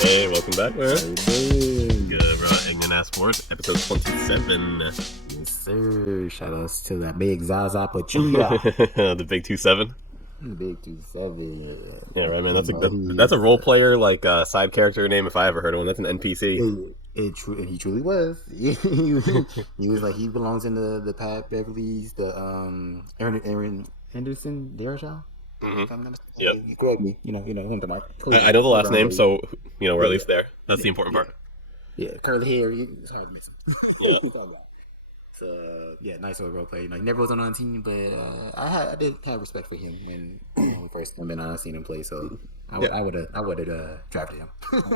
Hey, welcome back, man. How you doing? Good, bro. Ign'ant Sports, episode 27. Yes, sir. Shout outs to that big Zaza Pachulia. The big 2-7. Big 2-7. Yeah, right, man. You That's a know, that's a role player, like side character name if I ever heard of one. That's an NPC. he truly was. He was like, he belongs in the Pat Beverly's, the Aaron Henderson, Dershaw. If I'm not mistaken. Yep. You correct me. You know who I'm talking about. I know the last name, so we're at least there. That's the important part. Yeah, curly hair. It's hard to miss. So nice little role play. He never was on our team, but I did have respect for him when we first came in. I seen him play, so I would have drafted him.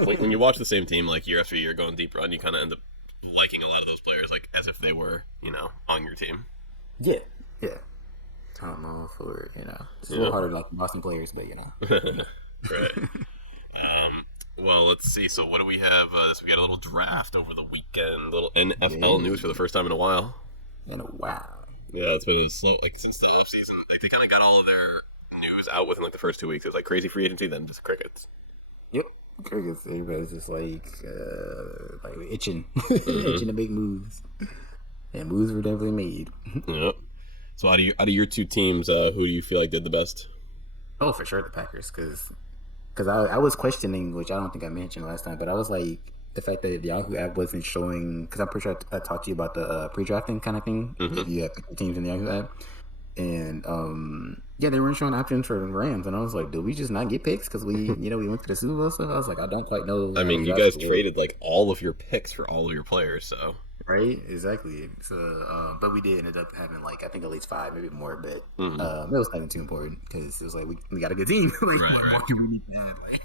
When you watch the same team like year after year going deep run, you kind of end up liking a lot of those players, like as if they were on your team. Yeah. I don't know for it's a little harder to like Boston players, but Right. Well, let's see. So what do we have? We got a little draft over the weekend. A little NFL news for the first time in a while. Wow. Yeah, it's been slow. Like since the off season, like they kind of got all of their news out within like the first 2 weeks. It was like crazy free agency, then just crickets. Yep. Crickets. Everybody's just like itching, itching to make moves, and moves were definitely made. Yep. So out of your two teams, who do you feel like did the best? Oh, for sure the Packers, because I was questioning, which I don't think I mentioned last time, but I was like, the fact that the Yahoo app wasn't showing, because I'm pretty sure I talked to you about the pre-drafting kind of thing, if you have teams in the Yahoo app, and they weren't showing options for Rams, and I was like, did we just not get picks because we we went to the Super Bowl stuff? I was like, I don't quite know. I mean, you guys traded like all of your picks for all of your players, so. Right, exactly. So, but we did ended up having like I think at least 5, maybe more. But it was nothing too important because it was like we got a good team. Like, what do we need to have? Like,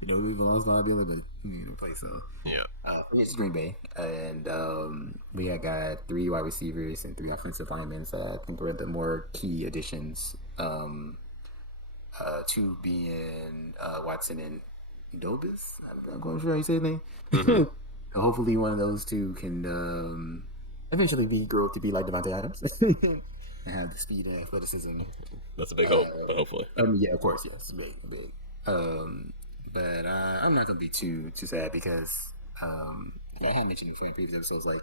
we belong to liability, but play. So it's Green Bay, and we had got 3 wide receivers and 3 offensive linemen. So I think we're the more key additions. 2 being Watson and Dobis. I'm not sure how you say his name. Hopefully, one of those 2 can eventually grow up to be like Devontae Adams and have the speed and athleticism. That's a big hope, but hopefully. Of course, yes, big. But I'm not gonna be too sad because I had mentioned before in previous episodes, like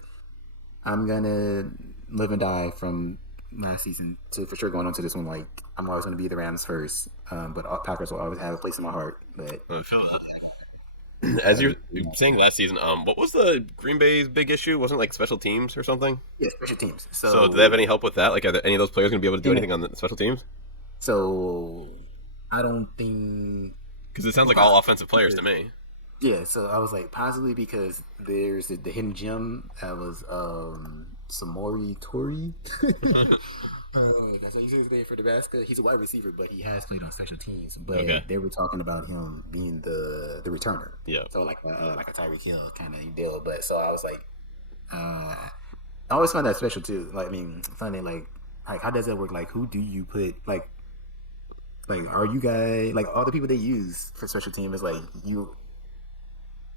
I'm gonna live and die from last season to for sure going on to this one. Like I'm always gonna be the Rams first, but Packers will always have a place in my heart. But as you're saying last season, what was the Green Bay's big issue? Wasn't it like special teams or something? Yeah, special teams. So do they have any help with that? Like, are any of those players going to be able to do anything on the special teams? So I don't think, because it sounds like all offensive players to me. Yeah, so I was like possibly because there's the hidden gem that was Samori Tori. That's how you say his name for Nebraska. He's a wide receiver, but he has played on special teams. But they were talking about him being the returner. Yeah. So like a Tyreek Hill kind of deal. But so I was like, I always find that special too. Like I mean, funny like how does that work? Like who do you put like are you guys like all the people they use for special team is like you?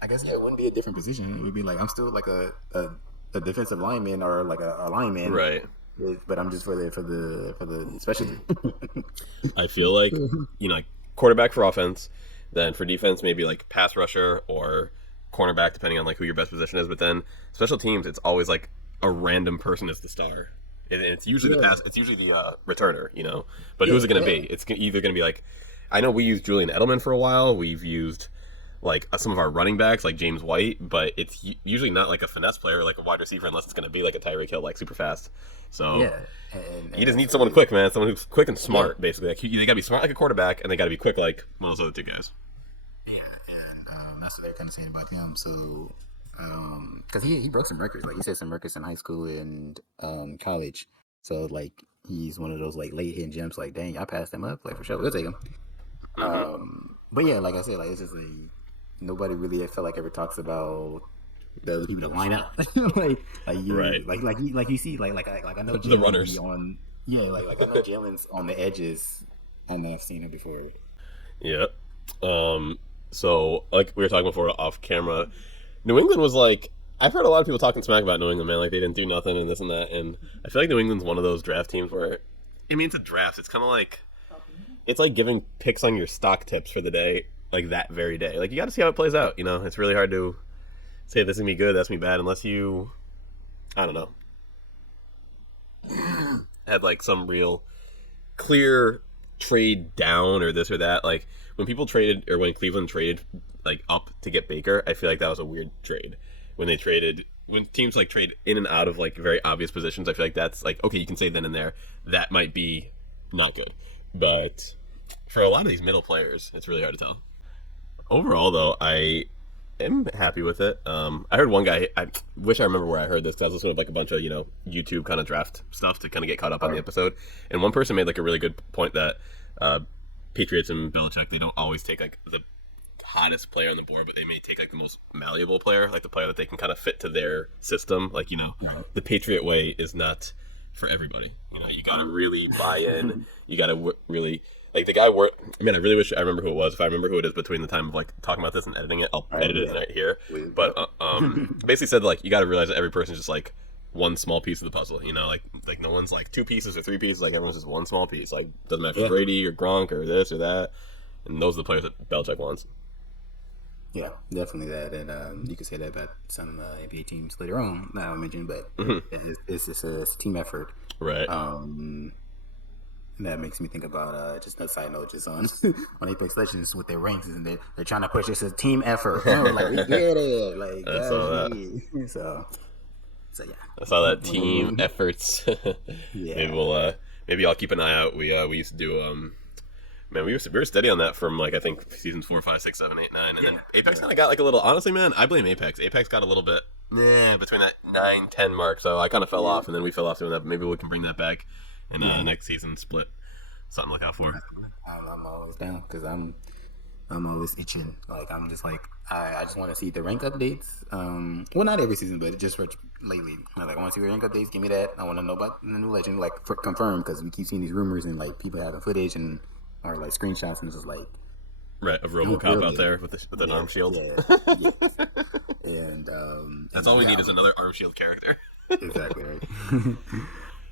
I guess it wouldn't be a different position. It would be like I'm still like a defensive lineman or like a lineman, right? But I'm just for the specialty. I feel like like quarterback for offense, then for defense maybe like pass rusher or cornerback depending on like who your best position is. But then special teams, it's always like a random person is the star, and it's usually the pass. It's usually the returner, But who's it going to be? It's either going to be like I know we used Julian Edelman for a while. We've used like some of our running backs like James White, but it's usually not like a finesse player like a wide receiver unless it's going to be like a Tyreek Hill like super fast. So you just need someone quick, man. Someone who's quick and smart, basically. Like, they got to be smart like a quarterback, and they got to be quick like one of those other 2 guys. Yeah, and that's what they're kind of saying about him. So, because he broke some records. Like, he set some records in high school and college. So, like, he's one of those, like, late hidden gems. Like, dang, I passed him up. Like, for sure, we'll take him. But, yeah, like I said, like, it's just, like, nobody really, I feel like, ever talks about the other people that line up, like you see, like I know the runners on, like I know Jalen's on the edges, and I've seen him before. Yeah. So like we were talking before off camera, New England was like I've heard a lot of people talking smack about New England, man. Like they didn't do nothing and this and that, and I feel like New England's one of those draft teams where, I mean, it's a draft. It's kind of like it's like giving picks on your stock tips for the day. like that very day. Like you got to see how it plays out. You know, it's really hard to say this is gonna be good, that's gonna be bad, unless you, I don't know, had like some real clear trade down or this or that. Like when people traded, or when Cleveland traded like up to get Baker, I feel like that was a weird trade. When they traded, when teams like trade in and out of like very obvious positions, I feel like that's like, okay, you can say then and there that might be not good. But for a lot of these middle players, it's really hard to tell. Overall, though, I am happy with it. I heard one guy. I wish I remember where I heard this, because I was listening to like a bunch of YouTube kind of draft stuff to kind of get caught up on the episode. And one person made like a really good point that Patriots and Belichick, they don't always take like the hottest player on the board, but they may take like the most malleable player, like the player that they can kind of fit to their system. Like the Patriot way is not for everybody. You got to really buy in. You got to really. Like the guy I really wish I remember who it was. If I remember who it is between the time of like talking about this and editing it, I'll edit it right here. But basically said like you got to realize that every person's just like one small piece of the puzzle. Like no one's like two pieces or three pieces. Like everyone's just one small piece. Like doesn't matter if it's Brady or Gronk or this or that. And those are the players that Belichick wants. Yeah, definitely that, and you could say that about some NBA teams later on. Not I mentioned, but it's just a team effort, right? And that makes me think about just a side note, just on Apex Legends with their ranks, and they're trying to push this as a team effort. Like we get it, like I saw that. So yeah, I saw that team efforts. Yeah, maybe I'll keep an eye out. We used to do man, we were steady on that from like I think seasons 4, 5, 6, 7, 8, 9, and then Apex kind of got like a little. Honestly, man, I blame Apex. Apex got a little bit between that 9, 10 mark, so I kind of fell off, and then we fell off doing that. But maybe we can bring that back in next season split. Something to look out for. I'm always down because I'm always itching. Like I'm just like I just want to see the rank updates. Well, not every season, but just for lately. I want to see the rank updates. Give me that. I want to know about the new legend, like confirmed, because we keep seeing these rumors and like people having footage or like screenshots, and it's just like of RoboCop out there with an arm shield. Yeah. And that's all we need is another arm shield character. Exactly right.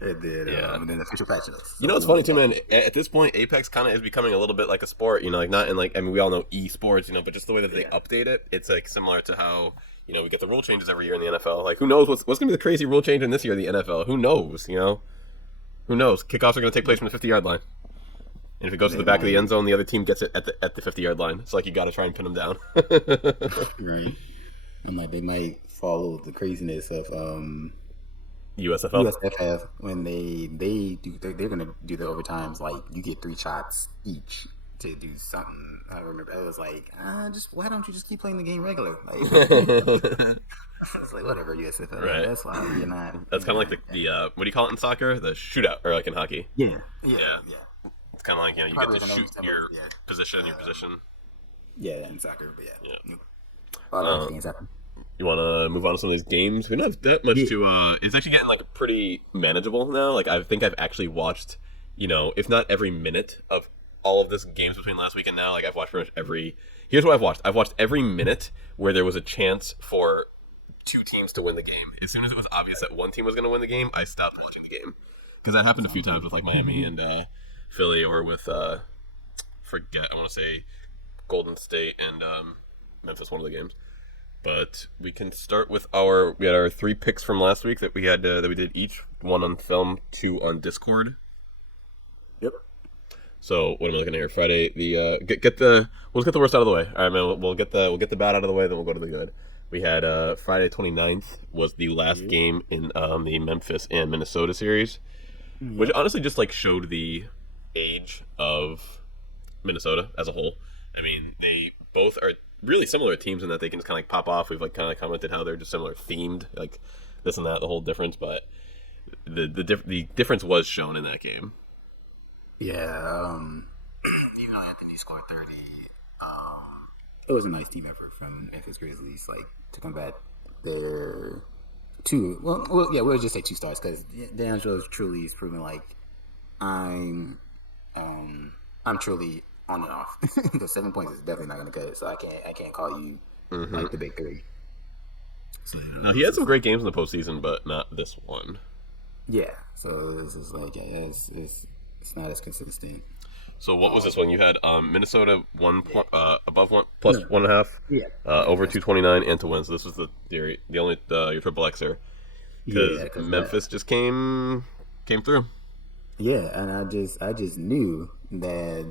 And then official patch notes. So, it's funny too, man. At this point, Apex kind of is becoming a little bit like a sport. Like not in like, I mean, we all know esports, but just the way that they update it, it's like similar to how we get the rule changes every year in the NFL. Like who knows what's going to be the crazy rule change in this year in the NFL? Who knows? Who knows? Kickoffs are going to take place from the 50-yard line. And if it goes to the back of the end zone, the other team gets it at the 50-yard line. It's like you got to try and pin them down. Right. I'm like, they might follow the craziness of USFL when they're gonna do the overtimes. Like you get 3 shots each to do something. I remember I was like, just why don't you just keep playing the game regular? Like, it's like whatever USFL. Right. That's why you're not. That's kind of like the what do you call it in soccer? The shootout, or like in hockey. Yeah. It's kind of like you get to shoot your position. Yeah, in soccer, but yeah. A lot of things happen. You want to move on to some of these games? We don't have that much to. It's actually getting like pretty manageable now. Like I think I've actually watched, if not every minute of all of this games between last week and now. Like I've watched pretty much every. Here's what I've watched. I've watched every minute where there was a chance for 2 teams to win the game. As soon as it was obvious that one team was going to win the game, I stopped watching the game, because that happened a few times with like Miami and Philly, or with I want to say Golden State and Memphis, one of the games. But we can start with we had our 3 picks from last week that we had that we did each, 1 on film, 2 on Discord. Yep. So what am I looking at here? Friday, we'll just get the worst out of the way. All right, man. We'll get the bad out of the way, then we'll go to the good. We had Friday 29th was the last game in the Memphis and Minnesota series, which honestly just like showed the age of Minnesota as a whole. I mean, they both are really similar teams in that they can just kind of like pop off. We've like kind of commented how they're just similar themed, like this and that, the whole difference. But the difference was shown in that game. Yeah, even though Anthony scored 30, it was a nice team effort from Memphis Grizzlies, like to combat their 2. We'll just say 2 stars, because D'Angelo truly is proving like I'm truly on and off. Because 7 points is definitely not going to cut it. So I can't call you like the big 3. So, he had some great games in the postseason, but not this one. Yeah. So it's just like it's not as consistent. So what was this one? You had Minnesota Yeah. above one plus No. 1.5, Yeah. Yeah. over That's 229 and to win. So this was the only your triple Xer yeah. because Because Memphis just came through. yeah, and I just knew that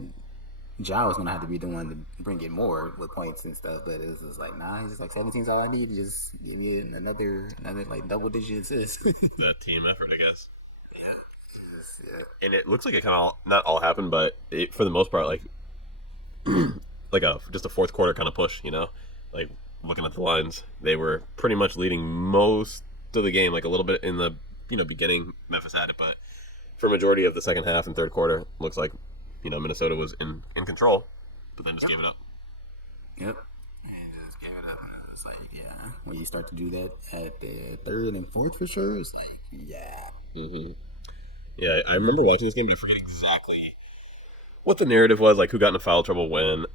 Ja was gonna have to be the one to bring it more with points and stuff, but it was just like, nah, he's just like 17's all I need. Just give me another like double digit assist. The team effort, I guess. Yeah. And it looks like it kind of not all happened, but for the most part, like a just a fourth quarter kind of push. Like looking at the lines, they were pretty much leading most of the game. Like a little bit in the beginning, Memphis had it, but for majority of the second half and third quarter, looks like Minnesota was in control, but then just Yep. gave it up. Yep. And just gave it up. And I was like, yeah. When you start to do that at the third and fourth for sure, it's like, yeah. hmm Yeah, I remember watching this game, but I forget exactly what the narrative was, like who got into foul trouble when.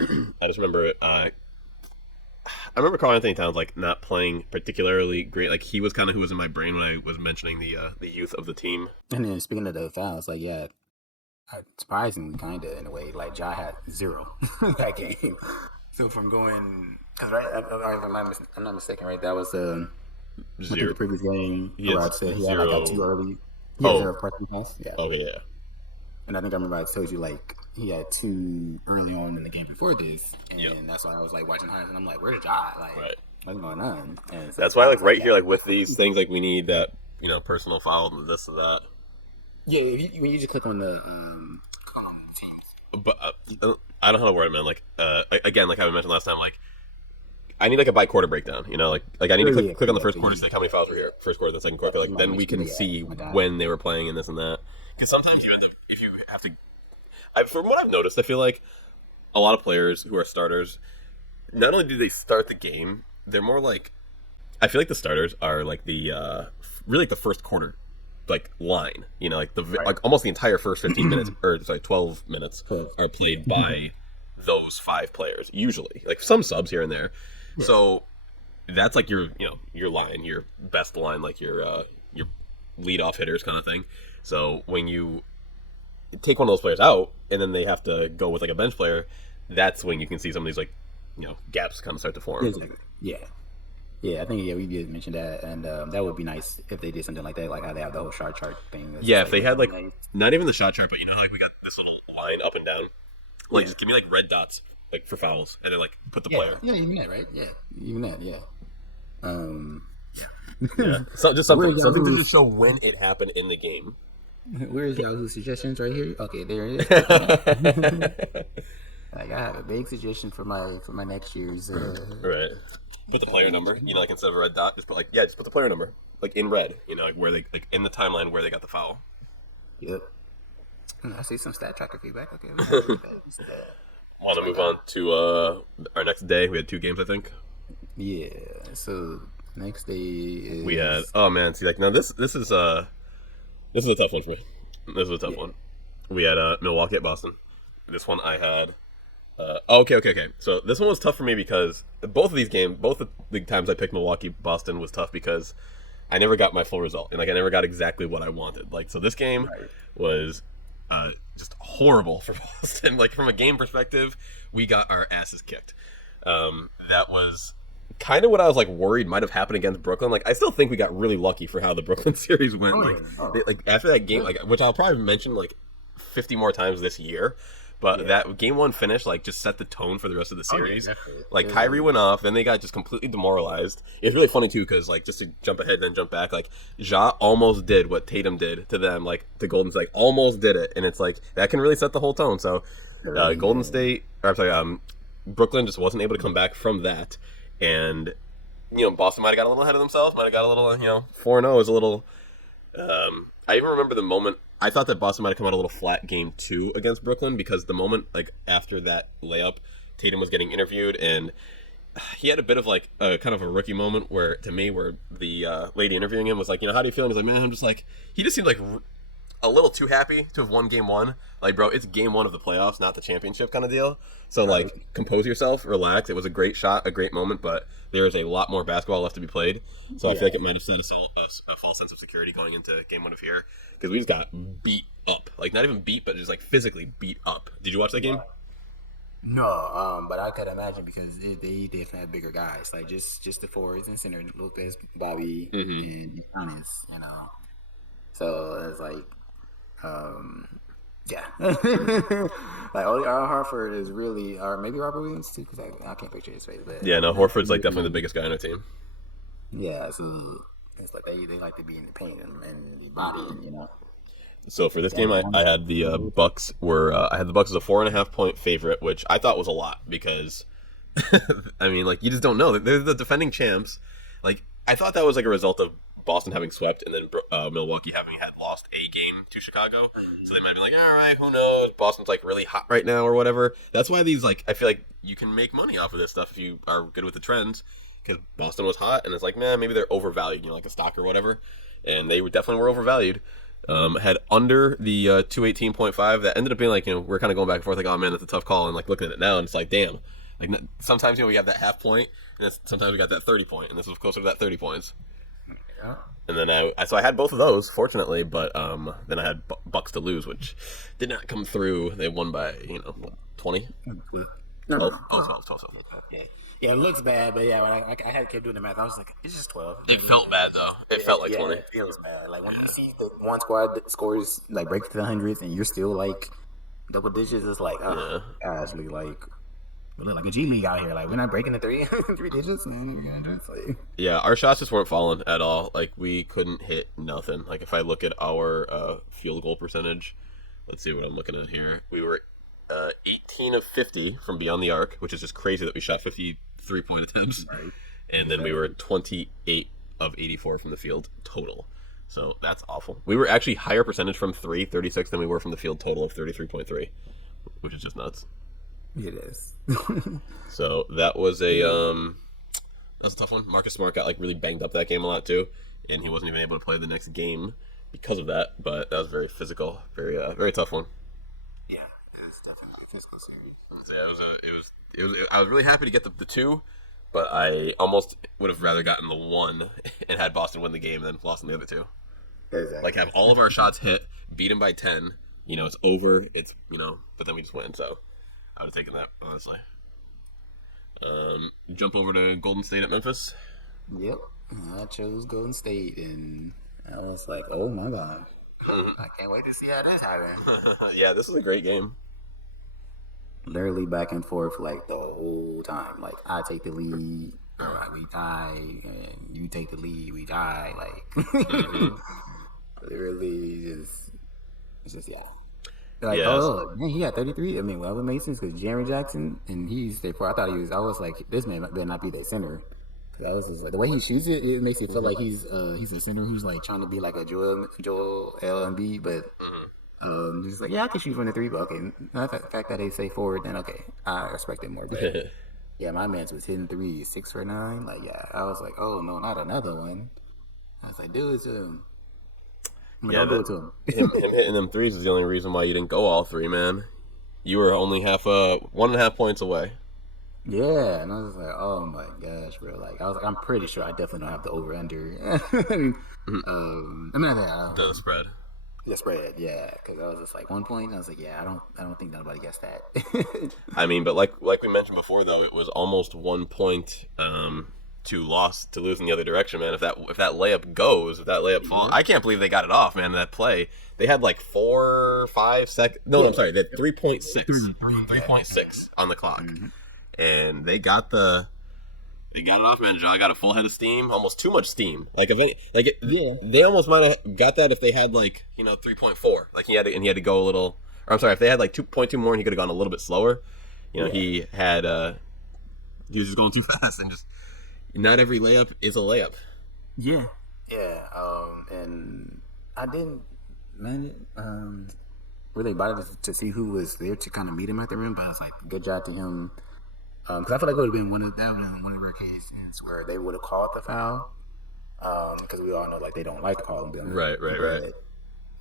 I just remember I remember Carl Anthony Towns like not playing particularly great. Like he was kind of who was in my brain when I was mentioning the youth of the team. And then speaking of the fouls, like, yeah, surprisingly, kind of in a way, like Ja had zero that game. So from going, cause right, I'm not mistaken, right? That was I think Zero. the previous game He where had I said he had like got too zero. early. He had Oh, zero parking pass, yeah. okay, yeah, And I think I remember I told you like he had two early on in the game before this, yeah. and that's why I was like watching highlights, and I'm like, "Where's Ja? Like, Right. what's going on?" And so That's why, I like was like, right "Yeah, here, like with these things, like we need that personal foul and this and that. yeah." When you just click on the teams, But I don't know how to word it, man. Like again, like I mentioned last time, like I need like a by quarter breakdown. Like I need to yeah, click on the yeah, first yeah, quarter, see like, how many fouls were here, first quarter, then second quarter. Like then we can see my God. when they were playing and this and that. Because sometimes you end up if you have to. From what I've noticed, I feel like a lot of players who are starters, not only do they start the game, they're more like I feel like the starters are like the really like the first quarter like line. Like Right. like almost the entire first 15 minutes or sorry 12 minutes So, are played by those five players usually. Like some subs here and there. yeah. So that's like your line, your best line, like your lead off hitters kind of thing. So when you take one of those players out and then they have to go with like a bench player, that's when you can see some of these like gaps kind of start to form. Exactly. Yeah. Yeah, I think we did mention that, and that would be nice if they did something like that, like how they have the whole shot chart thing. It's Yeah, just if like they had like nice. not even the shot chart, but like we got this little line up and down. Like Yeah, just give me like red dots like for fouls, and then like put the yeah, player. yeah, even that, right? Yeah, even that, yeah. Um, Yeah, so just where's something to Yahoo's? just show when it happened in the game. Where's Yahoo's suggestions right here? Okay, there it is. Click on that. Like I have a big suggestion for my next year's. Right. Put the player number. Like instead of a red dot, just put the player number like in red. Like where they like in the timeline where they got the foul. Yep. I see some stat tracker feedback. Okay. Want to move on to our next day? We had two games, I think. Yeah. So next day is We had see like now this is a tough one for me. This is a tough one. We had Milwaukee at Boston. This one I had. Okay. So this one was tough for me because both of these games, both of the times I picked Milwaukee, Boston was tough because I never got my full result and like I never got exactly what I wanted. Like so, this game was just horrible for Boston. Like from a game perspective, we got our asses kicked. That was kind of what I was like worried might have happened against Brooklyn. Like I still think we got really lucky for how the Brooklyn series went. Like after that game, like which I'll probably mention like 50 more times this year. But that game one finish like just set the tone for the rest of the series. Like Kyrie went off, then they got just completely demoralized. It's really funny too because like just to jump ahead then jump back, like Ja almost did what Tatum did to them, like to Golden State, like, almost did it, and it's like that can really set the whole tone. So Golden State, or I'm sorry, Brooklyn just wasn't able to come back from that, and Boston might have got a little ahead of themselves, might have got a little 4-0 is a little. I even remember the moment I thought that Boston might have come out a little flat game 2 against Brooklyn because the moment like after that layup, Tatum was getting interviewed and he had a bit of like a kind of a rookie moment where to me where the lady interviewing him was like, how do you feel? And he's like, man, I'm just like he just seemed like a little too happy to have won game one. Like, bro, it's game one of the playoffs, not the championship kind of deal. So, like, compose yourself, relax. It was a great shot, a great moment, but there is a lot more basketball left to be played. So I feel like it might have set a false sense of security going into game one of here because we just got beat up. Like, not even beat, but just, like, physically beat up. Did you watch that game? No, but I could imagine because they definitely have bigger guys, like just the forwards and center, Lopez, Bobby, and Giannis, you know. So it's like, yeah, like only Hartford is really, or maybe Robert Williams too, because I can't picture his face. But Yeah, no, Horford's like definitely the biggest guy on our team. yeah, so it's like they like to be in the paint and the body, you know. So for this game, I had the Bucks were I had the Bucks as a 4.5-point favorite, which I thought was a lot because, I mean, like you just don't know. They're the defending champs. Like I thought that was like a result of Boston having swept and then Milwaukee having had lost a game to Chicago. So they might be like, all right, who knows? Boston's like really hot right now or whatever. That's why these like I feel like you can make money off of this stuff if you are good with the trends. Because Boston was hot and it's like, man, maybe they're overvalued, you know, like a stock or whatever. And they definitely were overvalued. Had under the 218.5. That ended up being like, you know, we're kind of going back and forth like, oh man, that's a tough call. And like looking at it now, and it's like, damn. Like sometimes, you know, we have that half point, and sometimes we got that 30 point, and this was closer to that 30 points. Yeah. And then so I had both of those, fortunately, but then I had Bucks to lose, which did not come through. They won by, you know, what, 20? 12. Yeah. Yeah, it looks bad, but yeah, when I had kept doing the math, I was like, it's just 12. It felt bad though. It felt like 20. It feels bad. Like when you see the one squad that scores like break to the hundreds, and you're still like double digits, it's like, oh, actually, like we look like a G League out here. Like we're not breaking the three digits, man. Like, yeah, our shots just weren't falling at all. Like we couldn't hit nothing. Like if I look at our field goal percentage, let's see what I'm looking at here. We were 18 of 50 from beyond the arc, which is just crazy that we shot 53-point attempts. Right. And then we were 28 of 84 from the field total. So that's awful. We were actually higher percentage from 3, 36, than we were from the field total of 33.3, which is just nuts. It is. So that was a tough one. Marcus Smart got like really banged up that game a lot too, and he wasn't even able to play the next game because of that. But that was very physical, very tough one. Yeah, it was definitely a physical series. Yeah, it was. I was really happy to get the 2, but I almost would have rather gotten the 1 and had Boston win the game than lost in the other 2. Exactly. Like have all of our shots hit, beat them by 10. You know, it's over. It's but then we just win. So I would have taken that honestly. Jump over to Golden State at Memphis. Yep, I chose Golden State, and I was like, oh my god, I can't wait to see how this happens. Yeah, this was a great game. Literally back and forth like the whole time. Like I take the lead, all right, we tie, and you take the lead, we tie. Like literally, it's just yeah. Like man, he got 33. I mean, well, with Mason's because Jaren Jackson, and he's there for. I thought he was. I was like, this man better not be their center. I was just like, the way he shoots it, it makes it feel like he's a center who's like trying to be like a Joel Embiid, but. Just like, yeah, I can shoot from the 3, but okay. The fact that they say forward, then okay, I respect it more. But yeah, my man's was hitting 3, 6 for 9. Like, yeah, I was like, oh no, not another one. I was like, do it to him. Yeah, do it to him. Him hitting them 3s is the only reason why you didn't go all 3, man. You were only 1.5 points away. Yeah, and I was like, oh my gosh, bro. Like, I'm pretty sure I definitely don't have the over under. The spread. The spread, yeah, because I was just like 1 point. I was like, yeah, I don't think nobody gets that. I mean, but like we mentioned before, though, it was almost 1 point to lose in the other direction, man. If that layup goes, if that layup falls, I can't believe they got it off, man. That play, they had like 4, 5 seconds. No, I'm sorry, they had 3.6, 3.6 on the clock, and they got it off, man. John got a full head of steam, almost too much steam. Like they almost might have got that if they had 3.4. Like he had to go a little. Or I'm sorry, if they had 2.2 more, and he could have gone a little bit slower. He had he was just going too fast, and just not every layup is a layup. Yeah. And I didn't really bother to see who was there to kind of meet him at the rim, but I was like, good job to him. Because I feel like it would have been one of the rare cases where they would have called the foul. Because we all know they don't like to call them. Right.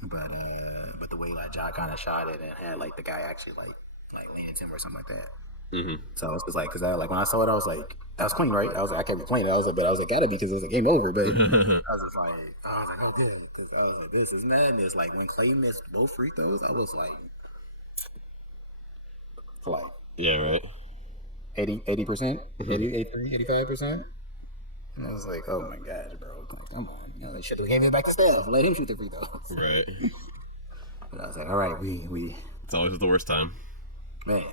but the way like Ja kind of shot it and had like the guy actually like lean into him or something like that. Mm-hmm. So it was like, because I like when I saw it, I was like, that was clean, right? I was like, I kept playing it. I was like, but I was like, gotta be because it was a game over. But I was just like, I was like, oh good, because I was like, this is madness. Like when Clay missed both free throws, I was like, for like Yeah, right. 80%, 85%. And I was like, oh my gosh, bro, like, come on, they should have gave it back to Steph. Let him shoot the free throws. Right. But I was like, all right, we It's always the worst time. man.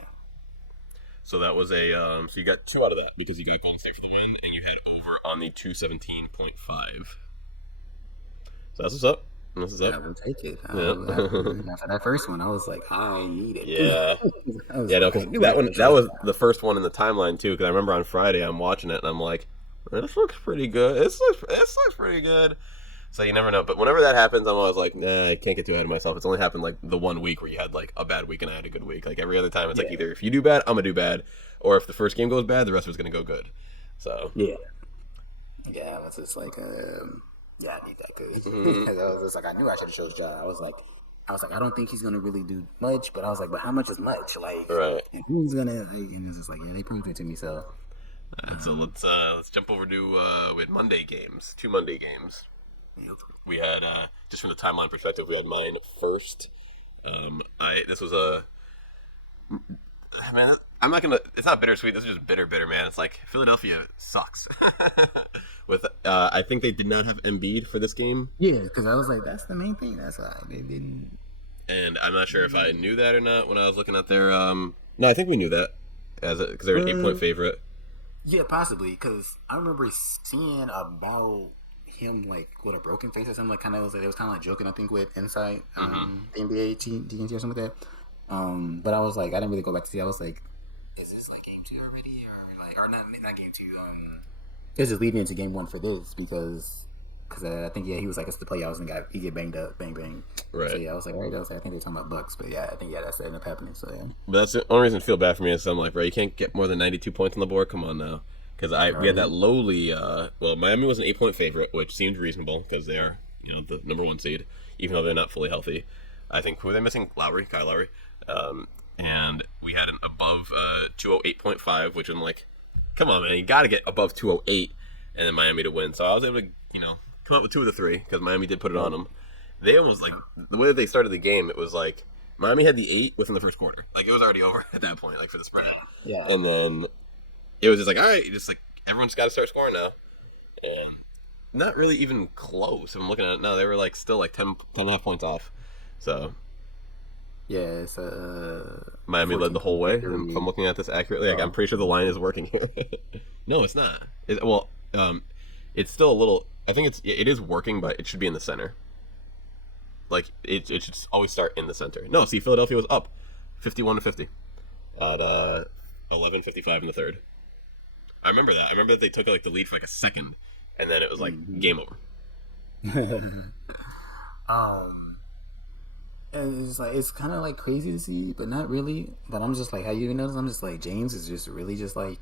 So that was a so you got 2 out of that because you got Golden State for the win and you had over on the 217.5. So that's what's up. This is I up. will take it. Yeah. After that first one, I was like, I need it. Yeah. Yeah, No, because that was the first one in the timeline too. Because I remember on Friday I'm watching it and I'm like, this looks pretty good. This looks pretty good. So you never know. But whenever that happens, I'm always like, nah, I can't get too ahead of myself. It's only happened like the 1 week where you had like a bad week and I had a good week. Like every other time, it's like either if you do bad, I'm gonna do bad, or if the first game goes bad, the rest of it's gonna go good. So yeah, I was just like, yeah, I need that good. Because I was just like, I knew I should have chose Ja. I was like, I don't think he's gonna really do much, but I was like, but how much is much? Like, right. And who's gonna? And it's just like, yeah, they proved it to me. So, so let's jump over to we had Monday games, 2 Monday games. We had just from the timeline perspective, we had mine first. This was a man. I'm not gonna. It's not bittersweet. This is just bitter, man. It's like Philadelphia sucks. With I think they did not have Embiid for this game. yeah, because I was like, that's the main thing. That's why they didn't. And I'm not sure if I knew that or not when I was looking at their. No, I think we knew that because they were an 8-point favorite. Yeah, possibly because I remember seeing about him like with a broken face or something. Like kind of it was kind of like joking. I think with Insight, the NBA TNT or something like that. But I was like, I didn't really go back to see. I was like, is this like game 2 already, or not game 2? This is leading into game 1 for this because I think he was like it's the playoffs and he get banged up, bang. Right. So yeah, I was like, right. I think they're talking about Bucks, but yeah, I think that's ended up happening. So yeah. But that's the only reason I feel bad for me is I'm like, bro, you can't get more than 92 points on the board. Come on now. Because we had that lowly. Miami was an 8-point favorite, which seemed reasonable because they are, the number 1 seed, even though they're not fully healthy. I think who are they missing? Kyle Lowry, and we had an above 208.5, which I'm like, come on, man, you got to get above 208, and then Miami to win. So I was able to, come up with 2 of the 3 because Miami did put it on them. They almost like the way that they started the game. It was like Miami had the 8 within the first quarter. Like it was already over at that point, like for the spread. Yeah, and then. It was just like, all right, just like everyone's got to start scoring now, and not really even close. If I'm looking at it now, they were like still like 10 and a half points off. So yeah, it's Miami led the whole way. If I'm looking at this accurately, like, I'm pretty sure the line is working here. No, it's not. It's still a little. I think it is working, but it should be in the center. Like it should always start in the center. No, see, Philadelphia was up 51-50 at 11:55 in the third. I remember that. I remember that they took like the lead for like a second, and then it was like game over. And it's like it's kind of like crazy to see, but not really. But I'm just like, how you notice? I'm just like James is just really just like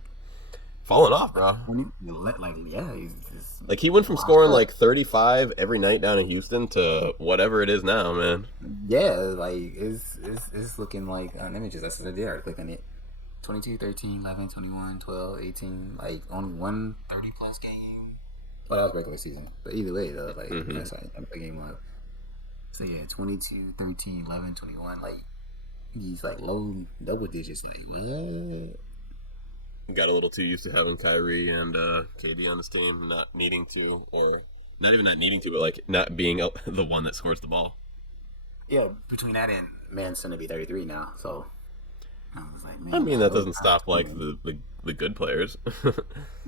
falling off, bro. He's just, like he went from scoring like 35 every night down in Houston to whatever it is now, man. Yeah, like it's looking like images. That's what I did. I click on it. 22, 13, 11, 21, 12, 18, like only one 30-plus game. Well, that was regular season. But either way, though, like, that's like the game up. So, yeah, 22, 13, 11, 21, like, these, like, low double digits. Like, what? Got a little too used to having Kyrie and KD on his team, not needing to, or not even not needing to, but, like, not being the one that scores the ball. Yeah, between that and Man's going to be 33 now, so... I was like, man, I mean, that doesn't stop like the good players.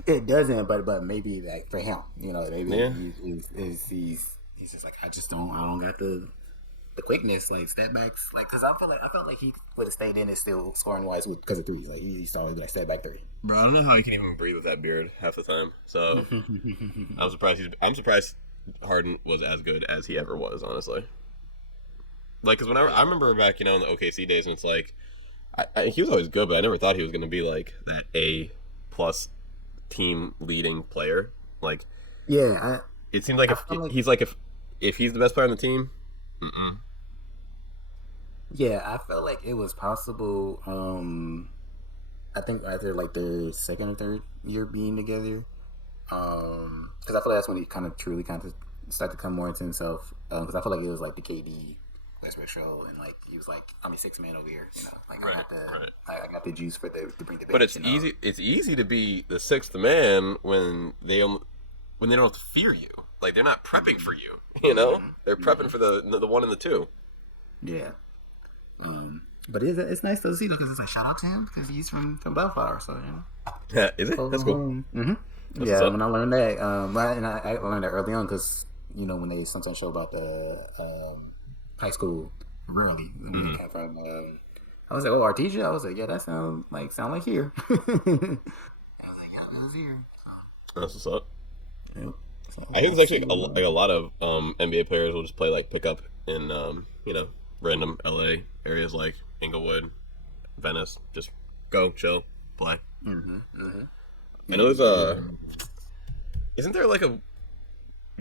It doesn't, but maybe like for him, maybe he's just like I don't got the quickness, like step backs, like because I felt like he would have stayed in and still scoring wise because of threes. Like he always be like step back 3. Bro, I don't know how he can even breathe with that beard half the time. So I'm surprised Harden was as good as he ever was, honestly. Like, because I remember back, in the OKC days, and it's like. He was always good, but I never thought he was going to be like that A+ team leading player. Like, yeah, it seems like if he's the best player on the team, Mm-mm. Yeah, I felt like it was possible. I think either like their second or third year being together. Because I feel like that's when he kind of truly kind of started to come more into himself. Because I feel like it was like the KD Westbrook show, and like he was like, I'm a six man over here. You know, like Right, right. I got the juice for the to bring the But bench. You know. it's easy to be the sixth man when when they don't have to fear you. Like they're not prepping for you. You know, they're prepping for the one and the two. Yeah. But it's nice to see because it's like shout out to him because he's from Bellflower, so you know. Yeah, is it? Close That's to cool. home. That's what's Yeah, up. when I learned that, I learned that early on because you know when they sometimes show about the high school rarely when they come from. I was like, oh, Artesia. I was like, yeah, that sound like here. I was like, yeah, that was here. That's what's up. Yep. So I think we'll there's see. actually like a lot of NBA players will just play like pickup in random LA areas like Inglewood, Venice. Just go chill, play. I know there's a. Isn't there like a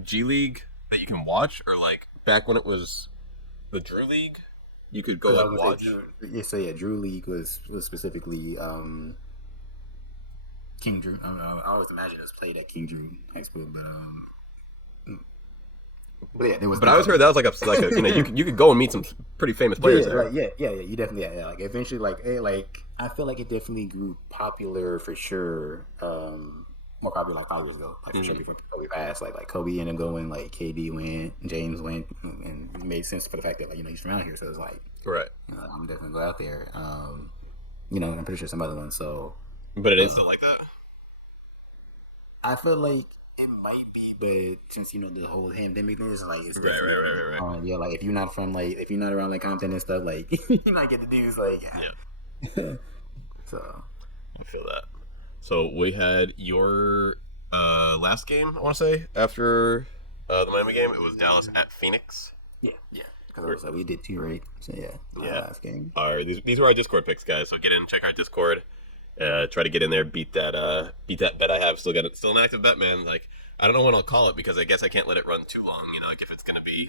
G League that you can watch, or like back when it was the Drew League, you could go Because I like was gonna say, watch. yeah, so yeah, Drew League was specifically King Drew. I always imagine it was played at King Drew High School, but yeah, there was But I always other. heard that was like a you could go and meet some pretty famous Yeah, players yeah, there. like yeah, you definitely Like eventually, like I feel like it definitely grew popular for sure. More popular like 5 years ago, like for sure before Kobe passed. Like Kobe ended up going, like KD went, James went, and it made sense for the fact that like he's from around here, so it's like Right. I'm definitely go out there. I'm pretty sure some other ones. So But it is still like that. I feel like it might be, but since the whole pandemic thing is like it's Right, definitely right, right, right, right. yeah. Like if you're not around like Compton and stuff, like you might get the dudes like Yeah, so. I feel that. So we had your last game. I want to say after the Miami game, it was Dallas at Phoenix. Yeah. Because we did two, right? So yeah, Yeah. last game. All right, these were our Discord picks, guys. So get in, check our Discord. Try to get in there, beat that bet I have. Still an active bet, man. Like I don't know when I'll call it because I guess I can't let it run too long. Like if it's gonna be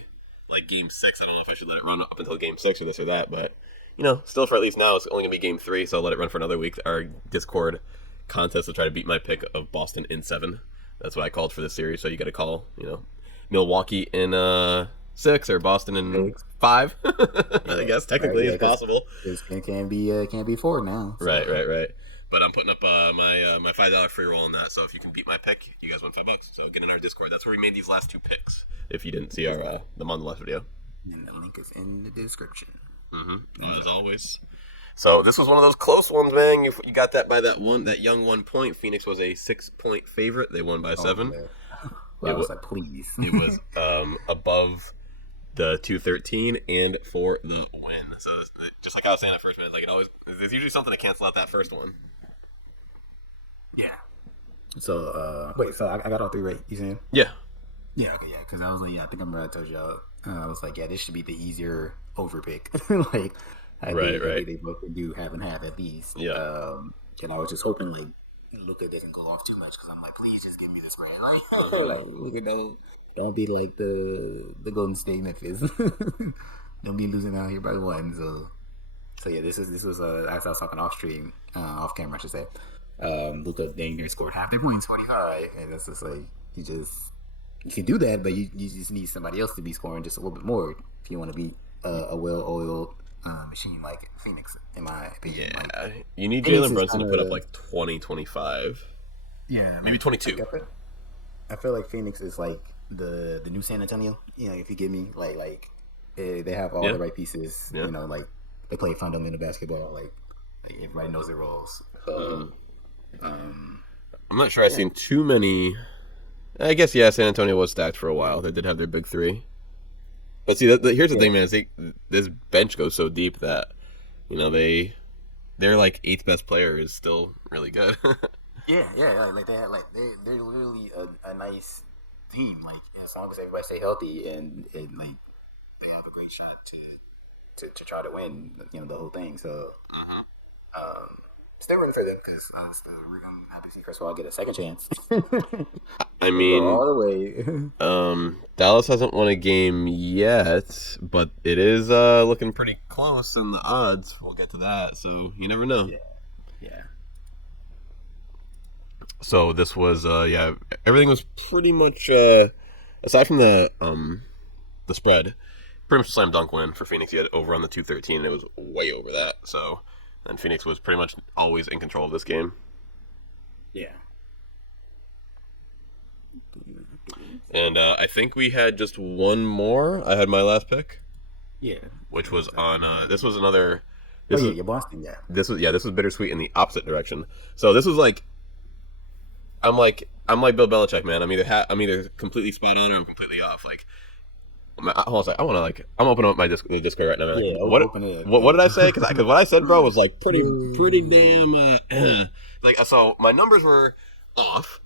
like game six, I don't know if I should let it run up until game six or this or that. But still for at least now, it's only gonna be game three, so I'll let it run for another week. Our Discord contest to try to beat my pick of Boston in seven. That's what I called for this series. So you got to call, Milwaukee in six or Boston in Six. five. I guess Right, technically yeah, it's possible. because it can't be four now. So. Right. But I'm putting up my $5 free roll on that. So if you can beat my pick, you guys win $5. So get in our Discord. That's where we made these last two picks. If you didn't see our the on the last video, And the link is in the description. as always. So this was one of those close ones, man. You got that by that young 1 point. Phoenix was a 6 point favorite. They won by seven. Yeah. It I was was like, please. it was above the 213 and for the win. So just like I was saying at first, man, like it always there's usually something to cancel out that first one. Yeah. So wait, so I got all three right? You saying? Yeah. Yeah, okay, yeah. Because I was like, yeah, I think I told y'all. I was like, yeah, this should be the easier over pick. Like, I Right. think they both could do half and half at least. Yeah. And I was just hoping like Luka doesn't go off too much because I'm like, please just give me the spread. Like, Luka don't be like the Golden State Memphis. Don't be losing out here by one. So yeah, this was as I was talking off stream, off camera, I should say. Luka dang near scored half their points, 45, and that's just like you can do that, but you just need somebody else to be scoring just a little bit more if you want to be a well-oiled machine like Phoenix, in my opinion. Yeah. Like, You need Phoenix Jalen is Brunson to put up kinda- like 20, 25. yeah, Maybe 22. I feel like Phoenix is like the new San Antonio. If you get me, they have all Yeah. the right pieces. Yeah. Like they play fundamental basketball. Like everybody knows their roles. I'm not sure I've seen too many. I guess, yeah, San Antonio was stacked for a while. They did have their big three. But see, here's the thing, man. Is this bench goes so deep that, their like eighth best player is still really good. Yeah. Like they're literally a nice team. Like as long as everybody stay healthy and like they have a great shot to try to win. The whole thing. So Still rooting for them because I'm happy to see Chris Paul get a second chance. I They go mean, all the way. Dallas hasn't won a game yet, but it is looking pretty close in the odds. We'll get to that, so you never know. Yeah, yeah, So this was everything was pretty much aside from the spread, pretty much a slam dunk win for Phoenix. You had over on the 213, and it was way over that. So, and Phoenix was pretty much always in control of this game. yeah. And I think we had just one more. I had my last pick, Yeah. which was on. This was another. Oh This yeah, was your Boston, yeah. this was bittersweet in the opposite direction. So this was like, I'm like Bill Belichick, man. I'm either completely spot on or I'm completely off. Like, hold on a second. I'm opening up my Discord right now. Man. Yeah, What, open it. what did I say? Because what I said, bro, was like pretty damn. Like, so my numbers were off,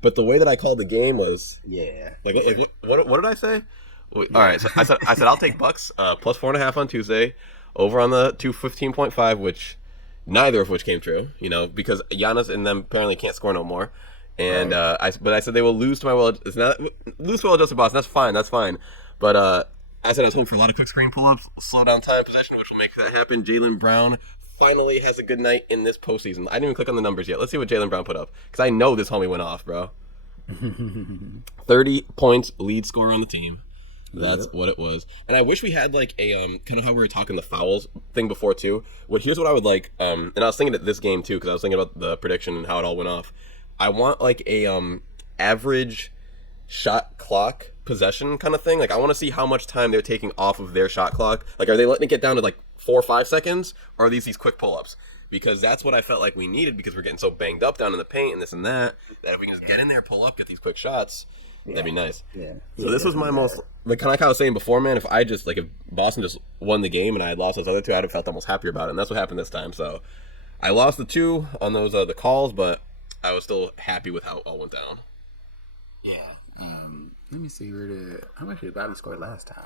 but the way that I called the game was Yeah. like what did I say? Wait, all right, so I said I'll take Bucks plus 4.5 on Tuesday, over on the 215.5, which neither of which came true, because Giannis and them apparently can't score no more. And Right. I said they will lose to my it's not lose to well adjusted Boston. That's fine. But I said I was hoping for a lot of quick screen pull ups, slow down time possession, which will make that happen. Jaylen Brown finally has a good night in this postseason. I didn't even click on the numbers yet. Let's see what Jaylen Brown put up, because I know this homie went off, bro. 30 points, lead scorer on the team. That's what it was. And I wish we had like a kind of how we were talking the fouls thing before too. Here's what I would like, and I was thinking at this game too, because I was thinking about the prediction and how it all went off. I want like a average shot clock possession kind of thing. Like, I want to see how much time they're taking off of their shot clock. Like, are they letting it get down to like 4 or 5 seconds, or are these quick pull-ups? Because that's what I felt like we needed, because we're getting so banged up down in the paint and this and that if we can just get in there, pull up, get these quick shots, that'd be nice. Yeah. So this was my most, like I was saying before, man, if Boston just won the game and I had lost those other two, I'd have felt almost happier about it. And that's what happened this time. So I lost the two on those the calls, but I was still happy with how it all went down. Yeah. Let me see how much did Bobby score last time?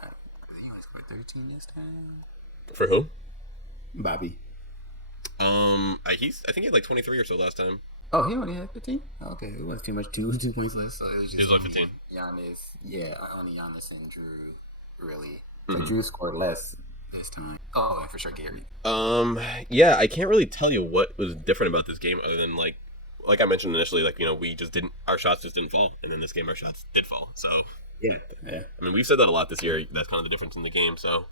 I think he only scored 13 this time. For who? Bobby. I think he had like 23 or so last time. Oh, he only had 15? Okay, it wasn't too much. 2 points less. So it was just. He was like 15. Giannis. Yeah, only Giannis and Drew, really. So Drew scored less this time. Oh, and for sure, Gary. Yeah, I can't really tell you what was different about this game other than like I mentioned initially, our shots just didn't fall, and then this game our shots did fall. So Yeah. I mean, we've said that a lot this year. That's kind of the difference in the game. So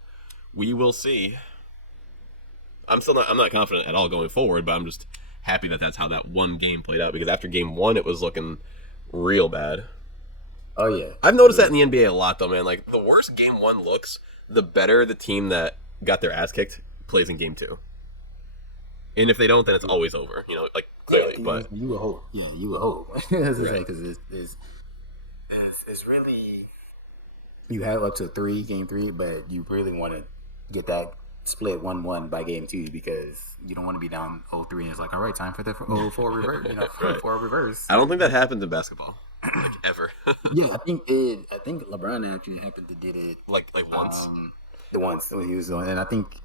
we will see. I'm not confident at all going forward, but I'm just happy that that's how that one game played out, because after game one it was looking real bad. Oh yeah. I've noticed that in the NBA a lot though, man. Like, the worse game one looks, the better the team that got their ass kicked plays in game two. And if they don't, then it's always over. Clearly. Yeah, but you would hope. Yeah, you would hope. That's Right. because it's really, you have up to game three, but you really want to get that split 1-1 by game two, because you don't want to be down 0-3 and it's like, all right, time for the 0-4 reverse. Right. For a reverse. I don't think that happens in basketball, like, ever. Yeah, I think LeBron actually happened to did it like once. the once when he was on, and I think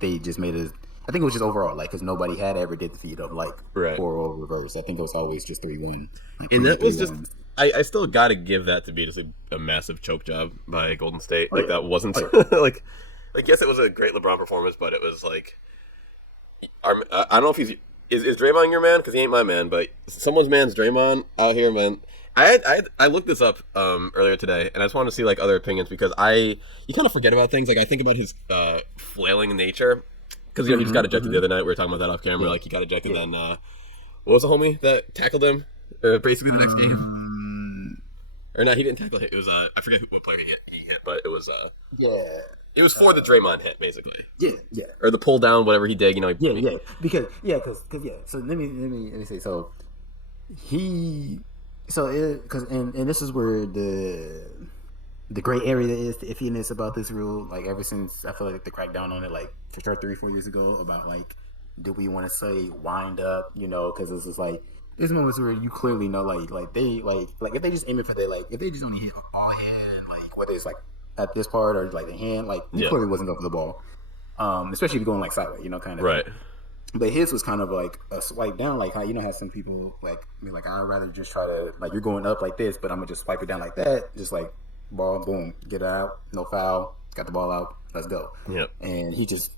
they just made it. I think it was just overall, like, because nobody had ever did the feat of like Right. 4-0 reverse. I think it was always just 3-1. Like, And that was 3-1. just, I still got to give that to be just a massive choke job by Golden State. Oh, Like, yeah. that wasn't like yes, it was a great LeBron performance, but it was like, I don't know if is Draymond your man, because he ain't my man, but someone's man's Draymond out here, man. I looked this up earlier today, and I just wanted to see like other opinions, because you kind of forget about things. Like, I think about his flailing nature, because he just got ejected the other night. We were talking about that off camera. Like, he got ejected. Then what was the homie that tackled him? Basically the next game. Or no, he didn't tackle him. It was I forget what player he hit, but it was Yeah. it was for the Draymond hit, basically, Yeah. or the pull down, whatever he did. Yeah. Because so let me say, so and this is where the gray area is, the iffiness about this rule. Like, ever since I feel like the crackdown on it, like for sure 3-4 years ago, about like, do we want to say wind up? Because it's just like, there's moments where you clearly know, like they like if they just aim it for if they just only hit ball hand, like whether it's like at this part or like the hand, like, you clearly wasn't going for the ball. Especially if you're going like sideways, kind of. Right. But his was kind of like a swipe down, like how you know how some people like I mean, like I'd rather just try to like you're going up like this, but I'm gonna just swipe it down like that, just like ball, boom, get it out, no foul, got the ball out, let's go. Yep. And he just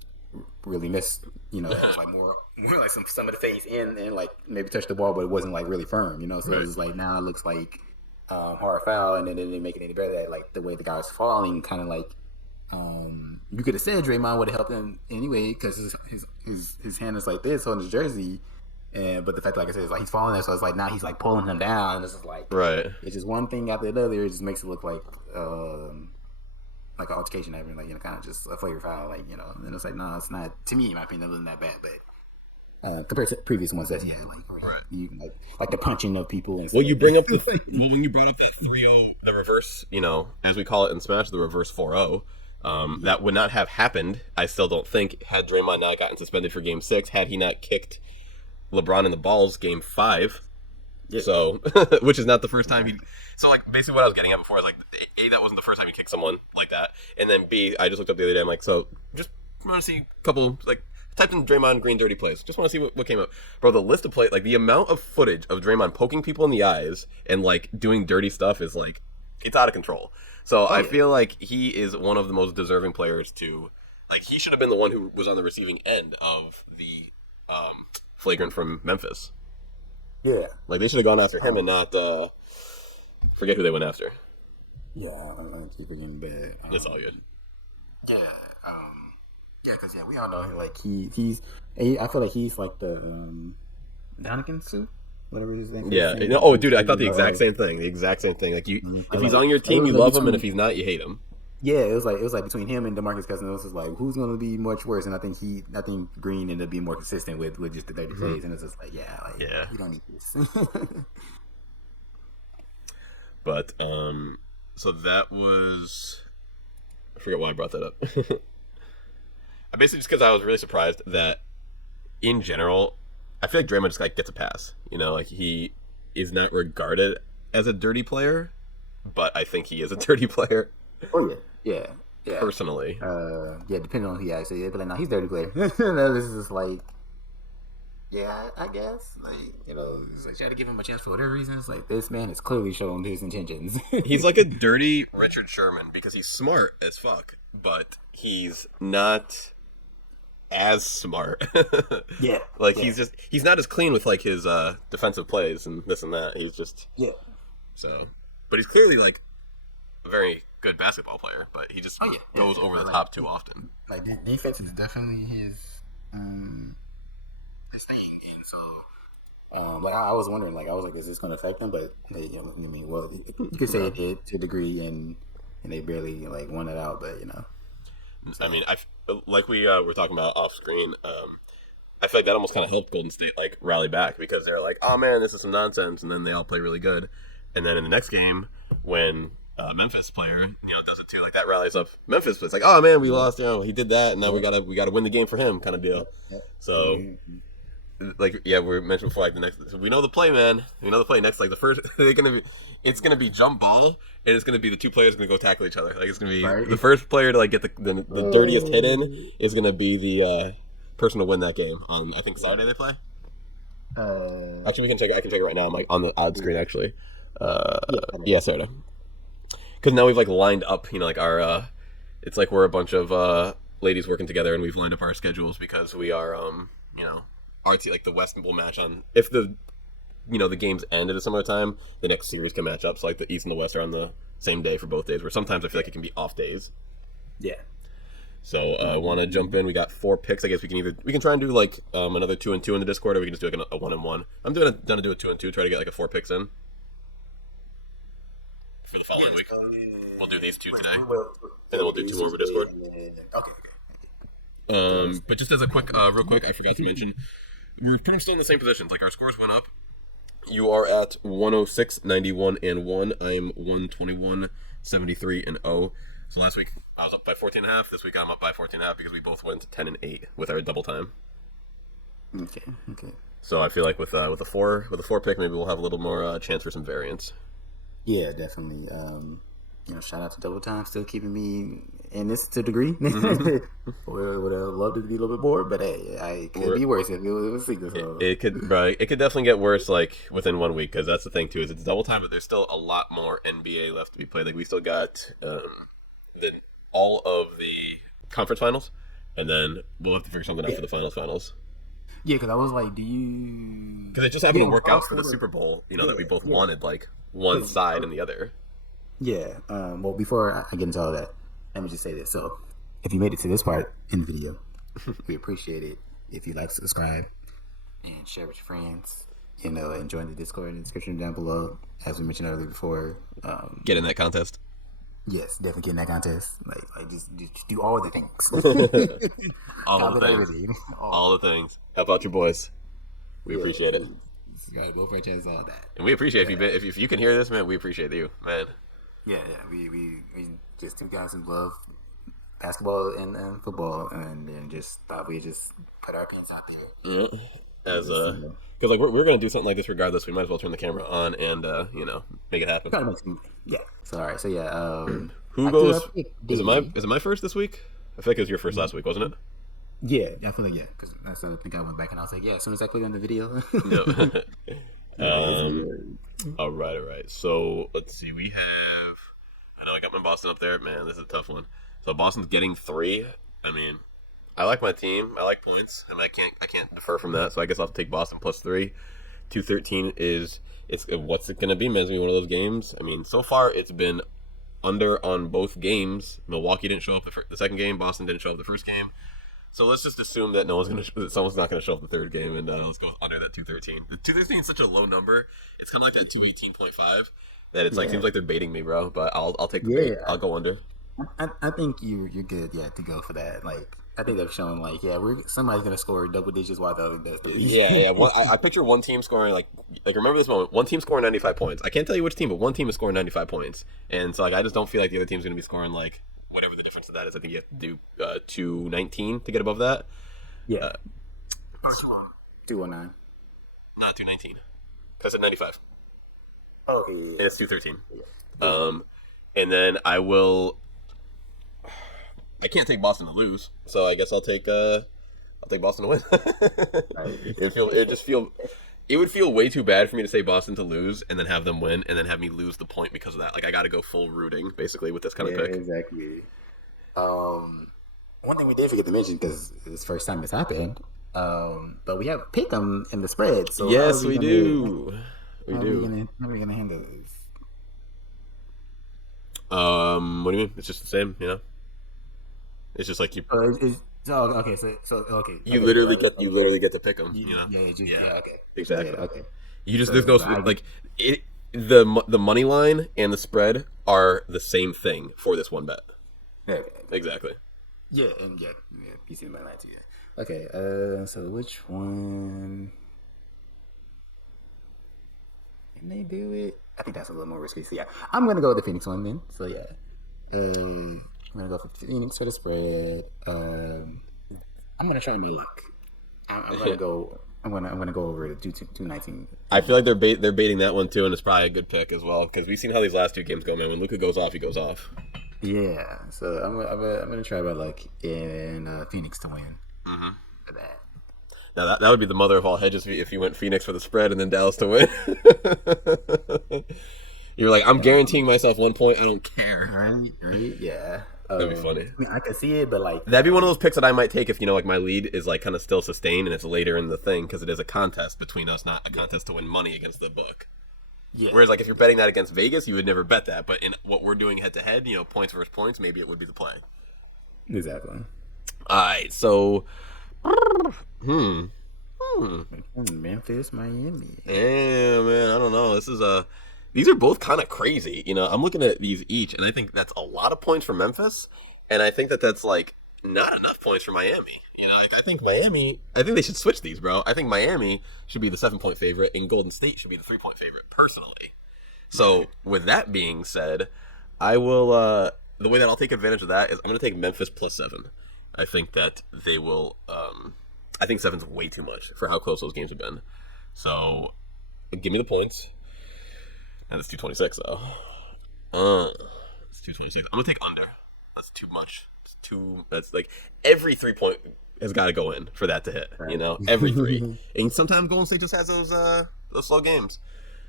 really missed, you know, it was like more like some of the face in and like maybe touched the ball, but it wasn't like really firm, you know. So Right. it's like now it looks like hard foul, and then they didn't make it any better. That like the way the guy was falling, kind of like you could have said Draymond would have helped him anyway because his hand is like this on his jersey, and but the fact, like I said, is like he's falling there, so it's like now he's like pulling him down, and it's just like Right. it's just one thing after the other. It just makes it look like an altercation happening, like you know, kind of just a flagrant foul, like you know. And it's like no, it's not. To me, in my opinion, it wasn't that bad, but compared to previous ones that he had, Right. you like the punching of people and Well, you bring up the when you brought up that 3-0, the reverse, you know, as we call it in Smash, the reverse 4-0. That would not have happened, I still don't think, had Draymond not gotten suspended for Game 6, had he not kicked LeBron in the balls Game 5. Yeah. So, which is not the first time he... So, like, basically what I was getting at before is, like, A, that wasn't the first time he kicked someone like that, and then B, I just looked up the other day, I'm like, so, just want to see a couple, like, typed in Draymond Green dirty plays. Just want to see what came up. Bro, the list of plays, like, the amount of footage of Draymond poking people in the eyes and, like, doing dirty stuff is, like, it's out of control. So I feel like he is one of the most deserving players to, like, he should have been the one who was on the receiving end of the flagrant from Memphis. Yeah. Like, they should have gone after him and not, forget who they went after. Yeah, I keep forgetting bad. It's all good. Yeah, yeah, because we all know like I feel like he's like the Donegan suit, whatever his name. Yeah. No, oh, dude, I thought the exact same thing. The exact same thing. Like, if he's on your team, you love him, and if he's not, you hate him. Yeah, it was like between him and DeMarcus Cousins, it was just like who's going to be much worse, and I think Green ended up being more consistent with just the 30 plays, and it's just like Yeah. you don't need this. But so that was, I forget why I brought that up. I basically just because I was really surprised that in general, I feel like Draymond just like gets a pass. You know, like he is not regarded as a dirty player, but I think he is a dirty player. Oh yeah. Personally. Yeah, depending on who you actually, but like, no, he's a dirty player. No, this is just like, yeah, I guess, like you know, it's like try to give him a chance for whatever reason. It's like this man is clearly showing his intentions. He's like a dirty Richard Sherman because he's smart as fuck, but he's not as smart. Yeah. Like he's not as clean with like his defensive plays and this and that. He's just so, but he's clearly like a very good basketball player, but he just goes over the top too often. Like defense is definitely his thing, and so like I was wondering, like I was like, is this going to affect them? But you know, I mean, well, you could say it did to a degree, and they barely like won it out, but you know. I mean, like we were talking about off screen. I feel like that almost kind of helped Golden State like rally back because they're like, oh man, this is some nonsense, and then they all play really good, and then in the next game when Memphis player does it too, like that rallies up Memphis. But it's like, oh man, we lost, he did that, and now we gotta win the game for him, kind of deal. So. Like we mentioned before, like the next, so we know the play, man. We know the play next. Like the first, it's gonna be jump ball, and it's gonna be the two players gonna go tackle each other. Like it's gonna be the first player to like get the dirtiest hit in is gonna be the person to win that game. On I think Saturday they play. Actually, we can check. I can check it right now. I'm like on the odd screen actually. Yeah, Saturday. Because now we've like lined up, like our. It's like we're a bunch of ladies working together, and we've lined up our schedules because we are our team, like the West will match on if the the games end at a similar time, the next series can match up. So like the East and the West are on the same day for both days. Where sometimes I feel like it can be off days. Yeah. So want to jump in? We got 4 picks. I guess we can try and do like another 2 and 2 in the Discord, or we can just do like a 1 and 1. I'm gonna do a 2 and 2. Try to get like a 4 picks in for the following week. We'll do these 2 today, and then we'll do 2 more for Discord. Okay. But just as a quick, real quick, I forgot to mention. You're pretty much still in the same positions. Like, our scores went up. You are at 106, 91, and 1. I'm 121, 73, and 0. So last week, I was up by 14.5. This week, I'm up by 14.5 because we both went 10 and 8 with our double time. Okay. So I feel like with a 4 pick, maybe we'll have a little more chance for some variance. Yeah, definitely. Shout out to double time, still keeping me and this to a degree. Would have loved it to be a little bit more, but hey, it could be worse if it was sequel. So. It could, right? It could definitely get worse, like within 1 week, because that's the thing too. Is it's double time, but there's still a lot more NBA left to be played. Like we still got all of the conference finals, and then we'll have to figure something out for the finals. Yeah, because I was like, do you? Because it just happened to work out for the Super Bowl, that we both wanted, like one side and the other. Yeah. Well, before I get into all that, let me just say this. So, if you made it to this part in the video, we appreciate it. If you like, subscribe, and share with your friends. And join the Discord in the description down below. As we mentioned earlier before. Get in that contest. Yes, definitely get in that contest. Like just do all the things. all the things. All the things. Help out your boys. We appreciate it. Both franchises, all that. And we appreciate if you can hear this, man. We appreciate you, man. Yeah. We just two guys who love basketball and football, and then just thought we'd just put our pants out there. Yeah. Because like we're gonna do something like this regardless. We might as well turn the camera on and make it happen. Yeah. So all right. So yeah. Who goes? Is it my first this week? I feel like it was your first last week, wasn't it? Yeah, I feel like because I think I went back and I was like, yeah. As soon as I clicked on the video. All right. So let's see. We have. I know I got my Boston up there. Man, this is a tough one. So Boston's getting 3. I mean, I like my team. I like points, and I can't defer from that. So I guess I'll take Boston plus 3. 213 is what's it gonna be? Man, it's gonna be one of those games. I mean, so far it's been under on both games. Milwaukee didn't show up the second game. Boston didn't show up the first game. So let's just assume that someone's not gonna show up the third game, and let's go under that 213. The 213 is such a low number. It's kind of like that 218.5 that it's like seems like they're baiting me, bro. But I'll take the bait. I'll go under. I think you're good, to go for that. Like, I think they've shown, somebody's gonna score double digits while the other does the least. Yeah. I picture one team scoring like remember this moment. One team scoring 95 points. I can't tell you which team, but one team is scoring 95 points, and so I just don't feel like the other team's gonna be scoring like whatever the difference of that is. I think you have to do 219 to get above that. Yeah. 219. Not 219, because it's 95. Okay. Yeah. And it's 213. Yeah. And then I will. I can't take Boston to lose, so I guess I'll take Boston to win. It would feel way too bad for me to say Boston to lose and then have them win and then have me lose the point because of that. Like I got to go full rooting basically with this kind of pick. Exactly. One thing we did forget to mention because it's the first time it's happened, but we have pick them in the spread. So yes, we do. We do. How are we gonna handle this? What do you mean? It's just the same, It's just like you. Okay. You literally get to pick them. Yeah. Okay. Exactly. Yeah, okay. You just there's no like it. The money line and the spread are the same thing for this one bet. Okay. Exactly. Yeah. You see my line too. Yeah. Okay. So which one? Can they do it? I think that's a little more risky. So yeah, I'm gonna go with the Phoenix one then. So yeah. I'm gonna go for Phoenix for the spread. I'm gonna try my luck. I'm gonna go. I'm gonna go over to 219. I feel like they're baiting that one too, and it's probably a good pick as well because we've seen how these last two games go, man. When Luka goes off, he goes off. Yeah. So I'm gonna try my luck in Phoenix to win. Mm-hmm. For that. Now that would be the mother of all hedges if you went Phoenix for the spread and then Dallas to win. You're like, I'm guaranteeing myself 1 point. I don't care. Right. Yeah. That'd be funny. I mean, I can see it, but that'd be one of those picks that I might take if my lead is kind of still sustained and it's later in the thing because it is a contest between us, not a contest to win money against the book. Yeah. Whereas if you're betting that against Vegas, you would never bet that. But in what we're doing head to head, points versus points, maybe it would be the play. Exactly. All right. So. Memphis, Miami. Yeah, man. I don't know. These are both kind of crazy. I'm looking at these each, and I think that's a lot of points for Memphis, and I think that's not enough points for Miami. I think they should switch these, bro. I think Miami should be the 7-point favorite, and Golden State should be the 3-point favorite, personally. So, with that being said, I will. The way that I'll take advantage of that is I'm going to take Memphis plus 7. I think that they will. I think 7's way too much for how close those games have been. So, give me the points. And it's 226 though. It's 226. I'm gonna take under. That's too much. It's too. That's like every 3-point has got to go in for that to hit. Right. You know, every three. And sometimes Golden State just has those slow games.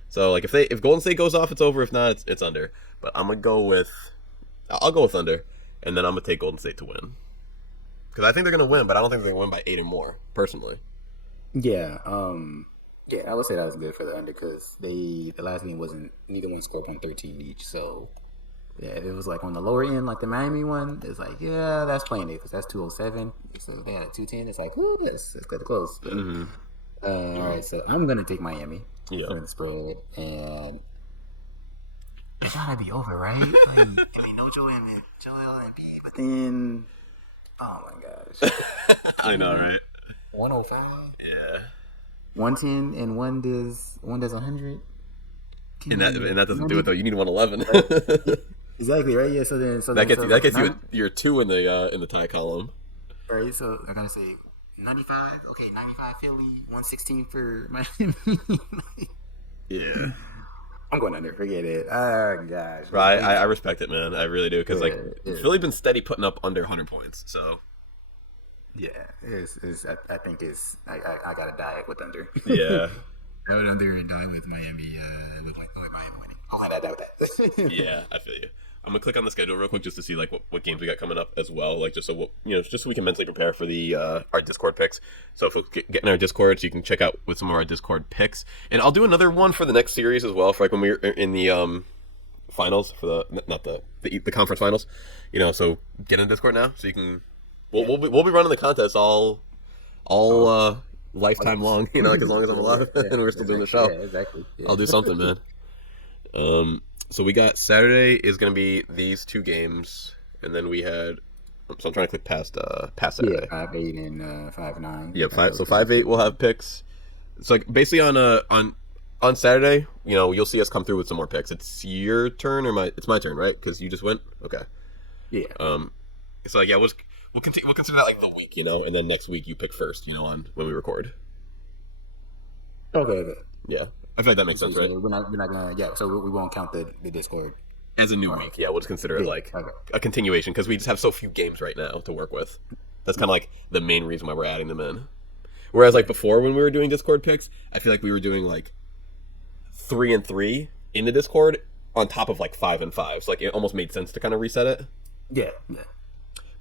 So like if Golden State goes off, it's over. If not, it's under. But I'll go with under, and then I'm gonna take Golden State to win because I think they're gonna win, but I don't think they're gonna win by 8 or more personally. Yeah. Yeah, I would say that was good for the under because the last game wasn't neither one scored on 13 each. So yeah, if it was like on the lower end, like the Miami one, it's like yeah, that's playing it because that's 207. So they had a 210. It's like ooh, that's good to close. But, all right, so I'm gonna take Miami for the spread, and it's gotta be over, right? Like, I mean, no Joel Embiid, but then oh my gosh, I know, right? 105. Yeah. 110 and one does 100. And that doesn't do it though. You need 111. Exactly right. Yeah. So that gets you your 2 in the tie column. Right. So I gotta say 95. Okay, 95 Philly, 116 for Miami. Yeah. I'm going under. Forget it. Oh gosh. Right. I respect it, man. I really do because Yeah. Philly been steady putting up under 100 points. So. Yeah, I think I gotta die with under. Yeah. I would under and die with Miami. Look like Miami winning. I'll die with that. Yeah, I feel you. I'm gonna click on the schedule real quick just to see like what games we got coming up as well, like just so just so we can mentally prepare for the our Discord picks. So if we get in our Discord, so you can check out with some of our Discord picks, and I'll do another one for the next series as well, for like when we're in the finals for the conference finals. So get in Discord now, so you can. We'll be running the contest all lifetime long, like as long as I'm alive and we're still doing the show. Yeah, exactly. Yeah. I'll do something, man. So we got Saturday is going to be these 2 games, and then we had. So I'm trying to click past Saturday. Yeah, 5-8 and 5-9. Yeah, 5-8 we'll have picks. So like basically on Saturday, you'll see us come through with some more picks. It's your turn or it's my turn, right? Because you just went. Okay. Yeah. So like, yeah, we'll consider that like the week, and then next week you pick first, on when we record. Okay. Yeah, I feel like that makes sense, right? We're not gonna. Yeah, so we won't count the Discord as a new week. Yeah, we'll just consider it like a continuation because we just have so few games right now to work with. That's kind of like the main reason why we're adding them in. Whereas like before when we were doing Discord picks, I feel like we were doing like 3 and 3 in the Discord on top of like 5 and 5. So like it almost made sense to kind of reset it. Yeah.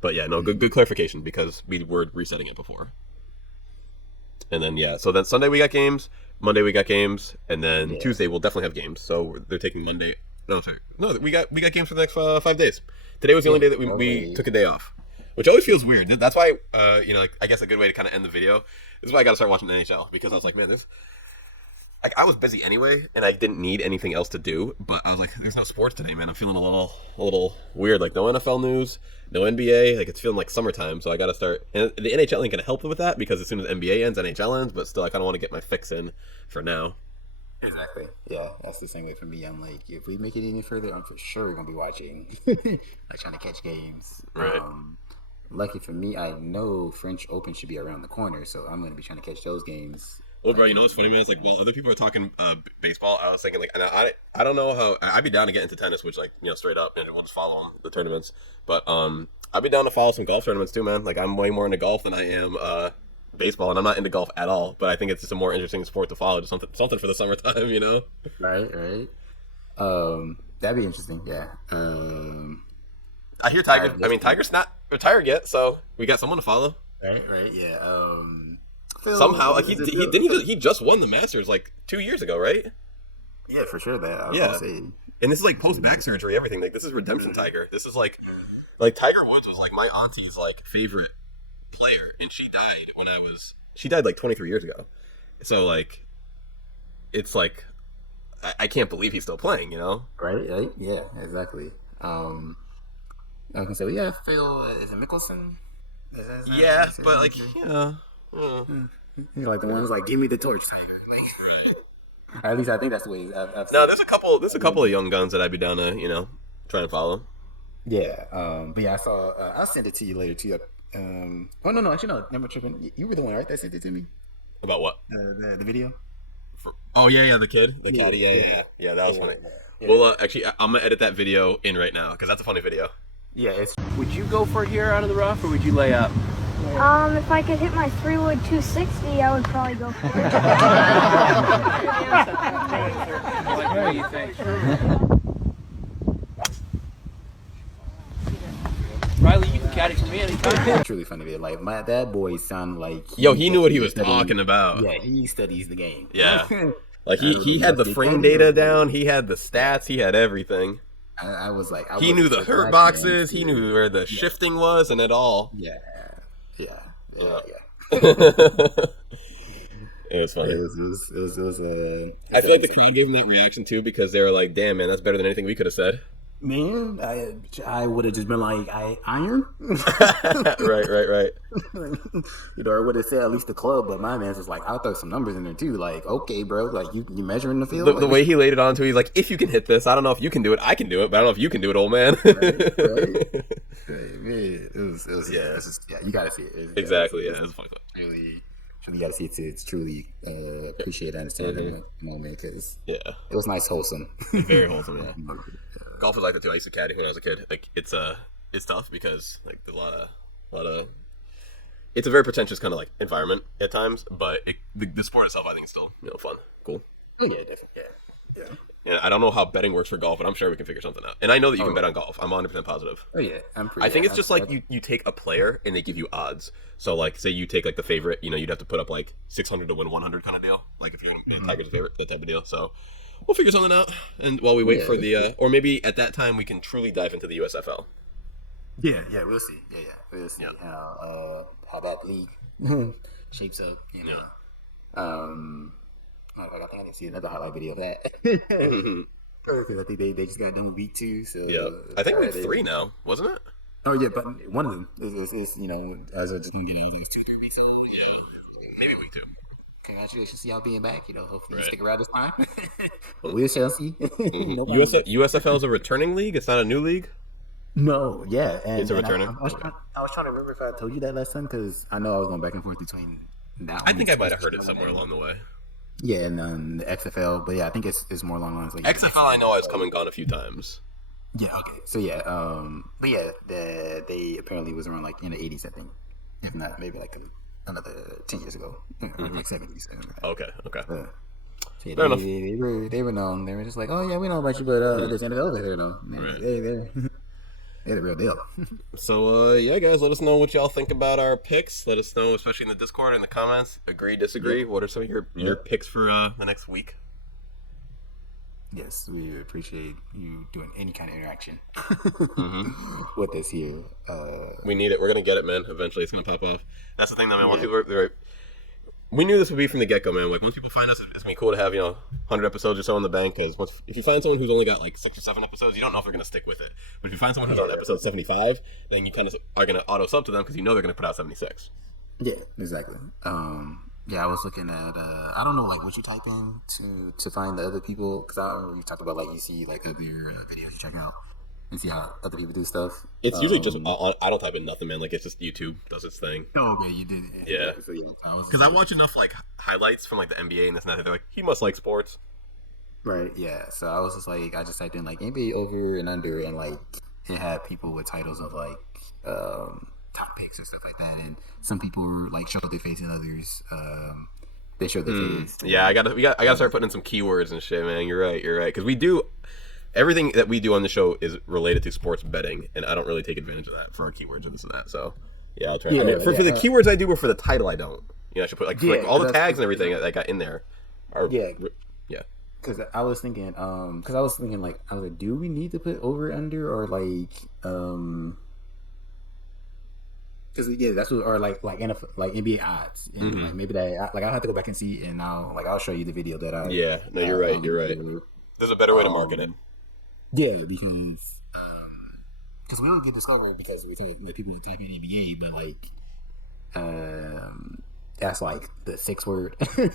But yeah, no, good clarification because we were resetting it before. And then so then Sunday we got games, Monday we got games, and then Tuesday we'll definitely have games. So they're taking Monday. No, sorry, no, we got games for the next 5 days. Today was the only day that we took a day off, which always feels weird. That's why like I guess a good way to kind of end the video. This is why I got to start watching the NHL because I was like, man, I was busy anyway, and I didn't need anything else to do. But I was like, "There's no sports today, man. I'm feeling a little weird. Like no NFL news, no NBA. Like it's feeling like summertime. So I got to start. And the NHL ain't gonna help with that because as soon as NBA ends, NHL ends. But still, I kind of want to get my fix in for now. Exactly. Yeah, that's the same way for me. I'm like, if we make it any further, I'm for sure gonna be watching, like trying to catch games. Right. Lucky for me, I know French Open should be around the corner, so I'm gonna be trying to catch those games. Well, bro, what's funny, man? It's like, while other people are talking baseball, I was thinking, like, and I don't know how, I'd be down to get into tennis, which, like, straight up, and we'll just follow the tournaments. But I'd be down to follow some golf tournaments, too, man. Like, I'm way more into golf than I am baseball, and I'm not into golf at all. But I think it's just a more interesting sport to follow, just something for the summertime, Right. That'd be interesting, yeah. I hear Tiger's not retired yet, so we got someone to follow. Right, yeah. Somehow, like he just won the Masters like 2 years ago, right? Yeah, for sure. That I was say. And this is like post back surgery, everything. Like this is redemption Tiger. This is like Tiger Woods was like my auntie's like favorite player, and she died like 23 years ago. So like, it's like I can't believe he's still playing. Right. Yeah, exactly. I was gonna say, Phil, is it Mickelson? Yeah, but like, Like the ones like, give me the torch, Tiger. Like, at least I think that's the way. No, there's a couple of young guns that I'd be down to try and follow. Yeah, but yeah, I saw. I'll send it to you later too. No, actually no, never tripping. You were the one, right, that sent it to me. About what? The video. The kid, the caddy, yeah, that was funny. Yeah. Well, actually, I'm gonna edit that video in right now because that's a funny video. Yeah, it's Would you go for it here out of the rough, or would you lay up? If I could hit my 3-wood 260, I would probably go for it. What do you think? Riley, you can caddy for me anytime. it's really funny. Like that boy sounded like He knew what he was talking about. Yeah, he studies the game. Yeah. Like he had the frame data down, he had the stats, he had everything. I was like, He knew the hurt boxes, he knew where the shifting was, and it all. Yeah. It was funny. It was I feel like the crowd gave him that reaction too because they were like, "Damn, man, that's better than anything we could have said." Man, I would have just been like, iron. Right. You know, I would have said at least the club, but my man's was like, I'll throw some numbers in there too. Like, okay, bro, like you measuring the field. The way he laid it on to, he's like, "If you can hit this, I don't know if you can do it. I can do it, but I don't know if you can do it, old man." Right. It was you gotta see it. Exactly. It was funny. Really, you gotta see it to truly appreciate and understand that moment because it was nice, wholesome, very wholesome. Yeah. Golf is like that too. I used to caddy when I was a kid. Like it's tough because like there's a lot of it's a very pretentious kind of like environment at times, but the sport itself I think is still fun, cool. Oh yeah, definitely. Yeah. And I don't know how betting works for golf, but I'm sure we can figure something out. And I know that you can bet on golf. I'm 100% positive. Oh yeah, I think it's just like you take a player and they give you odds. So like say you take like the favorite, you'd have to put up like 600 to win 100 kind of deal. Like if you're Tiger's favorite, that type of deal. So we'll figure something out. And while we wait for the or maybe at that time we can truly dive into the USFL. Yeah, we'll see. Yeah, we'll see how that league shapes up. You know. I think I can see another highlight video of that. Because I think they just got done with week 2. So I think week 3 now, wasn't it? Oh yeah, but one of them is as I just gonna get in, I think it's 2-3 weeks old. Yeah, maybe week 2. Congratulations to y'all being back. Hopefully you stick around this time. But we shall see. USFL is a returning league. It's not a new league. No, yeah, and it's a returning. I was trying to remember if I told you that last time because I know I was going back and forth between that. I think I might have heard it somewhere along the way. Yeah, and the XFL, but yeah, I think it's more along the lines like XFL. I know I've come and gone a few times. Yeah. Okay. So but yeah, they apparently was around like in the 80s, I think, if not maybe like another 10 years ago, like 70s. Okay. So yeah, they were known. They were just like, oh yeah, we know about you, but there's NFL over here though. They're the real deal. So yeah, guys, let us know what y'all think about our picks. Let us know, especially in the Discord and the comments. Agree, disagree. Yeah. What are some of your picks for the next week? Yes, we appreciate you doing any kind of interaction with us here. We need it. We're gonna get it, man. Eventually, it's gonna pop off. That's the thing, though, man. Once people we knew this would be from the get go, man. Like once people find us, it's gonna be cool to have 100 episodes or so in the bank. Because if you find someone who's only got like 6 or 7 episodes, you don't know if they're gonna stick with it. But if you find someone who's on episode 75, then you kind of are gonna auto sub to them because they're gonna put out 76. Yeah, exactly. Yeah, I was looking at I don't know like what you type in to find the other people because I remember you talked about like you see like other videos you check out and see how other people do stuff. It's usually just I don't type in nothing, man. Like it's just YouTube does its thing. Oh, okay, you did. Yeah. Because I watch enough like highlights from like the NBA and this and that. They're like, he must like sports. Right. Yeah. So I was just like, I just typed in like NBA over and under, and like it had people with titles of like top picks and stuff like that, and some people were like showed their face and others they showed their face. Yeah, I gotta start putting in some keywords and shit, man. You're right. Because we do. Everything that we do on the show is related to sports betting, and I don't really take advantage of that for our keywords and this and that. So, yeah, I'll try. Yeah, for the keywords I do, but for the title I don't. I should put like all the tags and everything that I got in there. Yeah. Because I was thinking, like, I was like, do we need to put over under or like, because that's what or like NFL, like NBA odds, and like maybe that like I'll have to go back and see, and I'll show you the video that I. Yeah, no, you're right. You're right. There's a better way to market it. Yeah, because we only get discovered because we think the people that type in NBA, but like, that's like the 6 word. Right.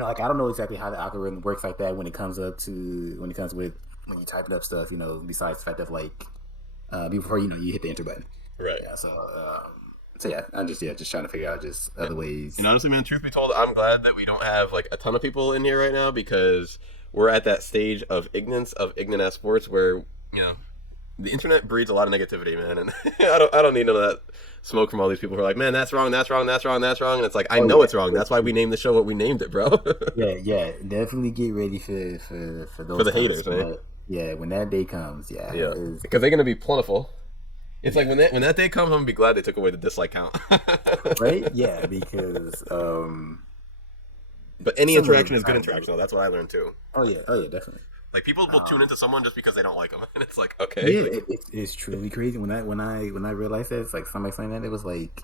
Like I don't know exactly how the algorithm works like that when it comes with when you typing up stuff. Besides the fact of like before you hit the enter button. Right. Yeah. So yeah, I'm just trying to figure out just other ways. And honestly, man, truth be told, I'm glad that we don't have like a ton of people in here right now because we're at that stage of ignorance of Ign'ant sports where the internet breeds a lot of negativity, man, and I don't need none of that smoke from all these people who are like, man, that's wrong, that's wrong, that's wrong, that's wrong, and it's like I know it's wrong. That's why we named the show what we named it, bro. Yeah. Definitely get ready for those For the haters, man. Yeah, when that day comes, Yeah, because they're gonna be plentiful. It's like when that day comes, I'm gonna be glad they took away the dislike count. right? Yeah, because but any interaction is good interaction. Though. That's what I learned too. Oh yeah, definitely. Like people will tune into someone just because they don't like them, and it's like okay. Yeah, it's truly crazy. When I realized that, it's like somebody saying that, it was like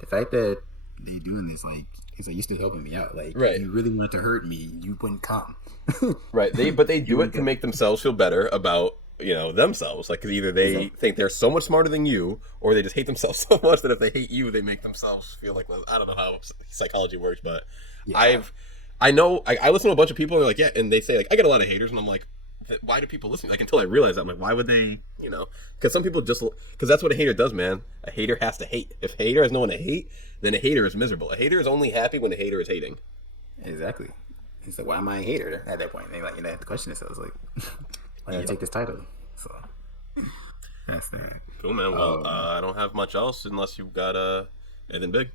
the fact that they doing this, like it's like you still helping me out. Like right. if you really wanted to hurt me, you wouldn't come. Right. They do it to make themselves feel better about themselves. Like because either they think they're so much smarter than you, or they just hate themselves so much that if they hate you, they make themselves feel like I don't know how psychology works, but I know I listen to a bunch of people and they're like, yeah, and they say like I get a lot of haters, and I'm like, why do people listen? Like until I realize that, I'm like, why would they? Because some people because that's what a hater does, man. A hater has to hate. If a hater has no one to hate, then a hater is miserable. A hater is only happy when a hater is hating. Exactly. It's like, why am I a hater at that point? And they like, have to question themselves, like, why did I take this title? So that's that. Cool, man. Well, I don't have much else unless you've got anything big.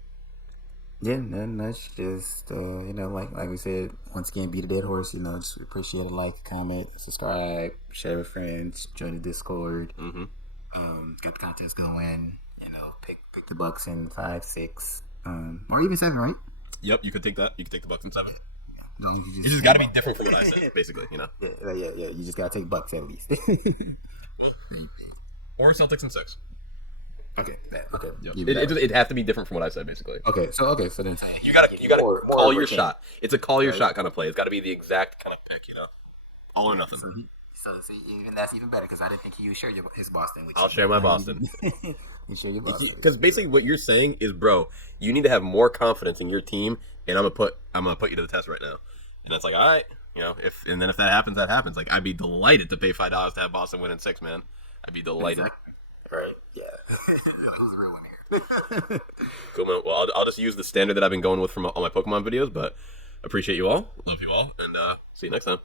Yeah, nothing much. Just like we said, once again, beat a dead horse. Just appreciate a like, comment, subscribe, share with friends, join the Discord. Mm-hmm. Got the contest going. Pick the Bucks in 5, 6, or even 7, right? Yep, you could take that. You could take the Bucks in 7. You just got to be different from what I said, basically. Yeah. You just gotta take Bucks at least. Or Celtics in 6. Okay. Yep. It has to be different from what I said, basically. Okay. So then you gotta call your shot. It's a call your shot kind of play. It's got to be the exact kind of pick, all or nothing. So see, even that's even better because I didn't think he would share his Boston. I'll share my Boston. You share your Boston. Because basically, what you're saying is, bro, you need to have more confidence in your team, and I'm gonna put you to the test right now. And that's like, all right, if that happens, that happens. Like, I'd be delighted to pay $5 to have Boston win in 6, man. I'd be delighted. Exactly. Right? Yeah. Who's the real one here? Cool, man. Well, I'll just use the standard that I've been going with from all my Pokemon videos, but appreciate you all, love you all, and see you next time.